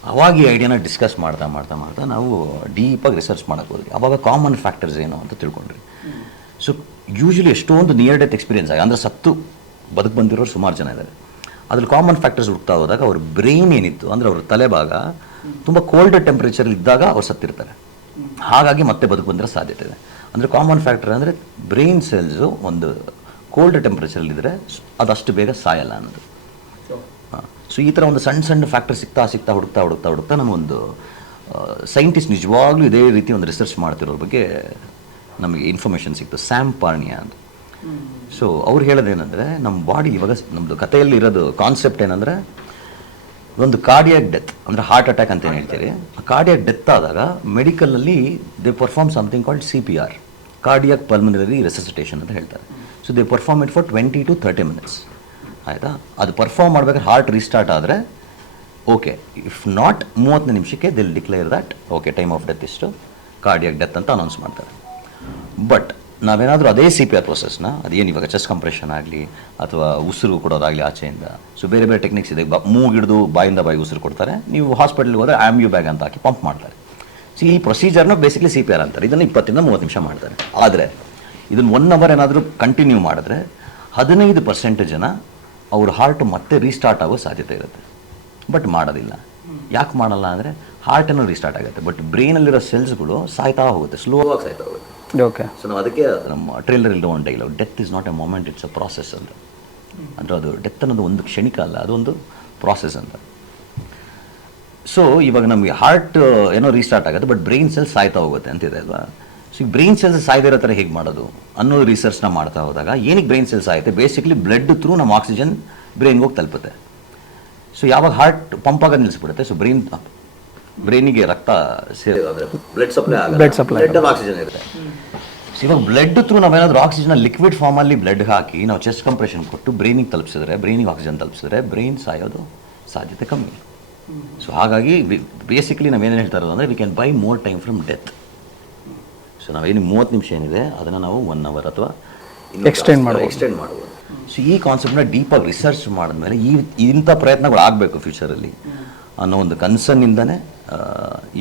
ಅವಾಗ ಈ ಐಡಿಯಾನ ಡಿಸ್ಕಸ್ ಮಾಡ್ತಾ ಮಾಡ್ತಾ ಮಾಡ್ತಾ ನಾವು ಡೀಪಾಗಿ ರಿಸರ್ಚ್ ಮಾಡಕ್ಕೆ ಹೋದ್ರಿ ಅವಾಗ ಕಾಮನ್ ಫ್ಯಾಕ್ಟರ್ಸ್ ಏನು ಅಂತ ತಿಳ್ಕೊಂಡ್ರಿ ಸೊ ಯೂಶ್ವಲಿ ಎಷ್ಟೊಂದು ನಿಯರ್ ಡೆತ್ ಎಕ್ಸ್ಪೀರಿಯನ್ಸ್ ಆಗಿ, ಅಂದರೆ ಸತ್ತು ಬದುಕು ಬಂದಿರೋರು ಸುಮಾರು ಜನ ಇದ್ದಾರೆ ಅದ್ರಲ್ಲಿ ಕಾಮನ್ ಫ್ಯಾಕ್ಟರ್ಸ್ ಹುಡ್ತಾ ಹೋದಾಗ ಅವ್ರ ಬ್ರೈನ್ ಏನಿತ್ತು, ಅಂದರೆ ಅವ್ರ ತಲೆಭಾಗ ತುಂಬ ಕೋಲ್ಡ್ ಟೆಂಪ್ರೇಚರ್ ಇದ್ದಾಗ ಅವ್ರು ಸತ್ತಿರ್ತಾರೆ. ಹಾಗಾಗಿ ಮತ್ತೆ ಬದುಕು ಬಂದಿರೋ ಸಾಧ್ಯತೆ ಇದೆ. ಅಂದರೆ ಕಾಮನ್ ಫ್ಯಾಕ್ಟರ್ ಅಂದರೆ ಬ್ರೈನ್ ಸೆಲ್ಸು ಒಂದು ಕೋಲ್ಡ್ ಟೆಂಪ್ರೇಚರಲ್ಲಿದ್ದರೆ ಅದಷ್ಟು ಬೇಗ ಸಾಯಲ್ಲ ಅನ್ನೋದು. ಸೊ ಈ ಥರ ಒಂದು ಸಣ್ಣ ಸಣ್ಣ ಫ್ಯಾಕ್ಟರ್ ಸಿಗ್ತಾ ಸಿಗ್ತಾ ಹುಡುಕ್ತಾ ಹುಡುಕ್ತಾ ಹುಡುಕ್ತಾ ನಮಗೊಂದು ಸೈಂಟಿಸ್ಟ್ ನಿಜವಾಗ್ಲೂ ಇದೇ ರೀತಿ ಒಂದು ರಿಸರ್ಚ್ ಮಾಡ್ತಿರೋರ ಬಗ್ಗೆ ನಮಗೆ ಇನ್ಫಾರ್ಮೇಷನ್ ಸಿಕ್ತು. ಸ್ಯಾಮ್ ಪಾರ್ನಿಯಾ ಅಂತ. ಸೊ ಅವ್ರು ಹೇಳೋದೇನೆಂದರೆ ನಮ್ಮ ಬಾಡಿ ಇವಾಗ ನಮ್ಮದು ಕಥೆಯಲ್ಲಿ ಇರೋದು ಕಾನ್ಸೆಪ್ಟ್ ಏನಂದರೆ, ಒಂದು ಕಾರ್ಡಿಯಾಕ್ ಡೆತ್ ಅಂದರೆ ಹಾರ್ಟ್ ಅಟ್ಯಾಕ್ ಅಂತ ಏನು ಹೇಳ್ತೀರಿ? ಆ ಕಾರ್ಡಿಯಾಕ್ ಡೆತ್ ಆದಾಗ ಮೆಡಿಕಲಲ್ಲಿ they perform something called C P R cardiac pulmonary resuscitation ಅಂತ ಹೇಳ್ತಾರೆ. So they perform it for twenty to thirty minutes ಆಯಿತಾ? ಅದು ಪರ್ಫಾರ್ಮ್ ಮಾಡ್ಬೇಕಾದ್ರೆ ಹಾರ್ಟ್ ರೀಸ್ಟಾರ್ಟ್ ಆದರೆ ಓಕೆ ಇಫ್ ನಾಟ್ ಮೂವತ್ತನೇ ನಿಮಿಷಕ್ಕೆ they'll declare that okay time of death ಇಷ್ಟು ಕಾರ್ಡಿಯಾಕ್ ಡೆತ್ ಅಂತ ಅನೌನ್ಸ್ ಮಾಡ್ತಾರೆ. ಬಟ್ ನಾವೇನಾದರೂ ಅದೇ ಸಿ ಪಿ ಆರ್ ಪ್ರೊಸೆಸ್ನ ಅದೇನು ಇವಾಗ ಚೆಸ್ಟ್ ಕಂಪ್ರೆಷನ್ ಆಗಲಿ, ಅಥವಾ ಉಸಿರು ಕೊಡೋದಾಗಲಿ ಆಚೆಯಿಂದ ಸೊ ಬೇರೆ ಬೇರೆ ಟೆಕ್ನಿಕ್ಸ್ ಇದೆ, ಬ ಮೂಗಿಡ್ದು ಬಾಯಿಂದ ಬಾಯಿ ಉಸಿರು ಕೊಡ್ತಾರೆ, ನೀವು ಹಾಸ್ಪಿಟಲ್ಗೆ ಹೋದರೆ ಯು ಬ್ಯಾಗ್ ಅಂತ ಹಾಕಿ ಪಂಪ್ ಮಾಡ್ತಾರೆ. ಸೊ ಈ ಪ್ರೊಸೀಜರ್ನ ಬೇಸಿಕಲಿ ಸಿ ಪಿ ಆರ್ ಅಂತಾರೆ, ಇದನ್ನು ಇಪ್ಪತ್ತಿಂದ ಮೂವತ್ತು ನಿಮಿಷ ಮಾಡ್ತಾರೆ. ಆದರೆ, ಇದನ್ನು ಒನ್ ಅವರ್ ಏನಾದರೂ ಕಂಟಿನ್ಯೂ ಮಾಡಿದ್ರೆ, ಹದಿನೈದು ಪರ್ಸೆಂಟ್ ಜನ ಅವ್ರ ಹಾರ್ಟ್ ಮತ್ತೆ ರೀಸ್ಟಾರ್ಟ್ ಆಗೋ ಸಾಧ್ಯತೆ ಇರುತ್ತೆ. ಬಟ್ ಮಾಡೋದಿಲ್ಲ. ಯಾಕೆ ಮಾಡಲ್ಲ ಅಂದರೆ ಹಾರ್ಟನ್ನು ರೀಸ್ಟಾರ್ಟ್ ಆಗುತ್ತೆ. ಬಟ್ ಬ್ರೈನಲ್ಲಿರೋ ಸೆಲ್ಸ್ಗಳು ಸಾಯ್ತಾ ಹೋಗುತ್ತೆ. ಸ್ಲೋ ಆಗಿ ಸಾಯ್ತಾ ಹೋಗುತ್ತೆ. ಓಕೆ ಸೊ ನಾವು ಅದಕ್ಕೆ ನಮ್ಮ ಟ್ರೇಲರ್ ಇಲ್ಲೋ ಒಂದು dialogue death is not a moment it's a process ಅಂತ. ಅಂದರೆ ಅದು ಡೆತ್ ಅನ್ನೋದು ಒಂದು ಕ್ಷಣಿಕ ಅಲ್ಲ ಅದೊಂದು ಪ್ರಾಸೆಸ್ ಅಂತ. ಸೊ ಇವಾಗ ನಮಗೆ ಹಾರ್ಟ್ ಏನೋ ರೀಸ್ಟಾರ್ಟ್ ಆಗುತ್ತೆ ಬಟ್ ಬ್ರೈನ್ ಸೆಲ್ಸ್ ಸಾಯ್ತಾ ಹೋಗುತ್ತೆ ಅಂತಿದೆ ಅಲ್ವಾ? ಸೊ ಈ ಬ್ರೈನ್ ಸೆಲ್ಸ್ ಸಾಯ್ದಿರೋ ಥರ ಹೇಗೆ ಮಾಡೋದು ಅನ್ನೋ ರಿಸರ್ಚ್ನ ಮಾಡ್ತಾ ಹೋದಾಗ ಏನಕ್ಕೆ ಬ್ರೈನ್ ಸೆಲ್ಸ್ ಆಯಿತೆ ಬೇಸಿಕ್ಲಿ ಬ್ಲಡ್ ಥ್ರೂ ನಮ್ಮ ಆಕ್ಸಿಜನ್ ಬ್ರೈನ್ಗೆ ಹೋಗಿ ತಲುಪುತ್ತೆ. ಸೊ ಯಾವಾಗ ಹಾರ್ಟ್ ಪಂಪ್ ಆಗೋದು ನಿಲ್ಲಿಸ್ಬಿಡುತ್ತೆ ಸೊ ಬ್ರೈನ್ ಬ್ರೈನಿಗೆ ರಕ್ತ ಸೇರಿ blood supply blood supply oxygen ಇರುತ್ತೆ. ಸೊ ಇವಾಗ ಬ್ಲಡ್ ಥ್ರೂ ನಾವೇನಾದ್ರೂ ಆಕ್ಸಿಜನ್ ಲಿಕ್ವಿಡ್ ಫಾರ್ಮಲ್ಲಿ ಬ್ಲಡ್ ಹಾಕಿ ನಾವು ಚೆಸ್ಟ್ ಕಂಪ್ರೆಷನ್ ಕೊಟ್ಟು ಬ್ರೈನಿಗೆ ತಲುಪಿಸಿದ್ರೆ ಬ್ರೈನಿಗೆ ಆಕ್ಸಿಜನ್ ತಲುಪಿಸಿದ್ರೆ ಬ್ರೈನ್ ಸಾಯೋದು ಸಾಧ್ಯತೆ ಕಮ್ಮಿ. ಸೊ ಹಾಗಾಗಿ ಬೇಸಿಕಲಿ ನಾವೇನು ಹೇಳ್ತಾ ಇರೋದು ಅಂದರೆ we can buy more time from death so ನಾವೇನು ಮೂವತ್ತು ನಿಮಿಷ ಏನಿದೆ ಅದನ್ನು ನಾವು ಒನ್ ಅವರ್ ಅಥವಾ ಎಕ್ಸ್ಟೆಂಡ್ ಮಾಡಿ ಎಕ್ಸ್ಟೆಂಡ್ ಮಾಡ್ಬೋದು. ಸೊ ಈ ಕಾನ್ಸೆಪ್ಟ್ನ ಡೀಪಾಗಿ ರಿಸರ್ಚ್ ಮಾಡಿದ್ಮೇಲೆ ಈ ಇಂಥ ಪ್ರಯತ್ನಗಳು ಆಗಬೇಕು ಫ್ಯೂಚರಲ್ಲಿ ಅನ್ನೋ ಒಂದು ಕನ್ಸರ್ನಿಂದನೇ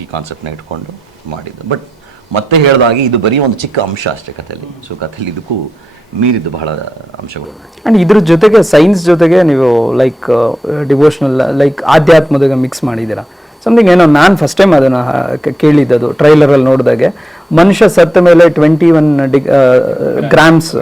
ಈ ಕಾನ್ಸೆಪ್ಟ್ನ ಇಟ್ಕೊಂಡು ಮಾಡಿದ್ದು. ಬಟ್ ಮತ್ತೆ ಹೇಳಿದಾಗೆ ಇದು ಬರೀ ಒಂದು ಚಿಕ್ಕ ಅಂಶ ಅಷ್ಟೇ ಕಥೆಯಲ್ಲಿ ಸೊ ಕಥೆಯಲ್ಲಿ ಇದಕ್ಕೂ ಮೀರಿದ್ದು ಬಹಳ ಅಂಶಗಳು. ಆ್ಯಂಡ್ ಇದ್ರ ಜೊತೆಗೆ ಸೈನ್ಸ್ ಜೊತೆಗೆ ನೀವು ಲೈಕ್ ಡಿವೋಷನಲ್ ಲೈಕ್ ಆಧ್ಯಾತ್ಮದಾಗ ಮಿಕ್ಸ್ ಮಾಡಿದ್ದೀರಾ? ಸಮಥಿಂಗ್ ಏನೋ ನಾನು ಫಸ್ಟ್ ಟೈಮ್ ಅದನ್ನು ಕೇಳಿದ್ದದು ಟ್ರೈಲರಲ್ಲಿ ನೋಡಿದಾಗೆ. ಮನುಷ್ಯ ಸತ್ತ ಮೇಲೆ ಟ್ವೆಂಟಿ ಒನ್ ಡಿ ಗ್ರಾಮ್ಸ್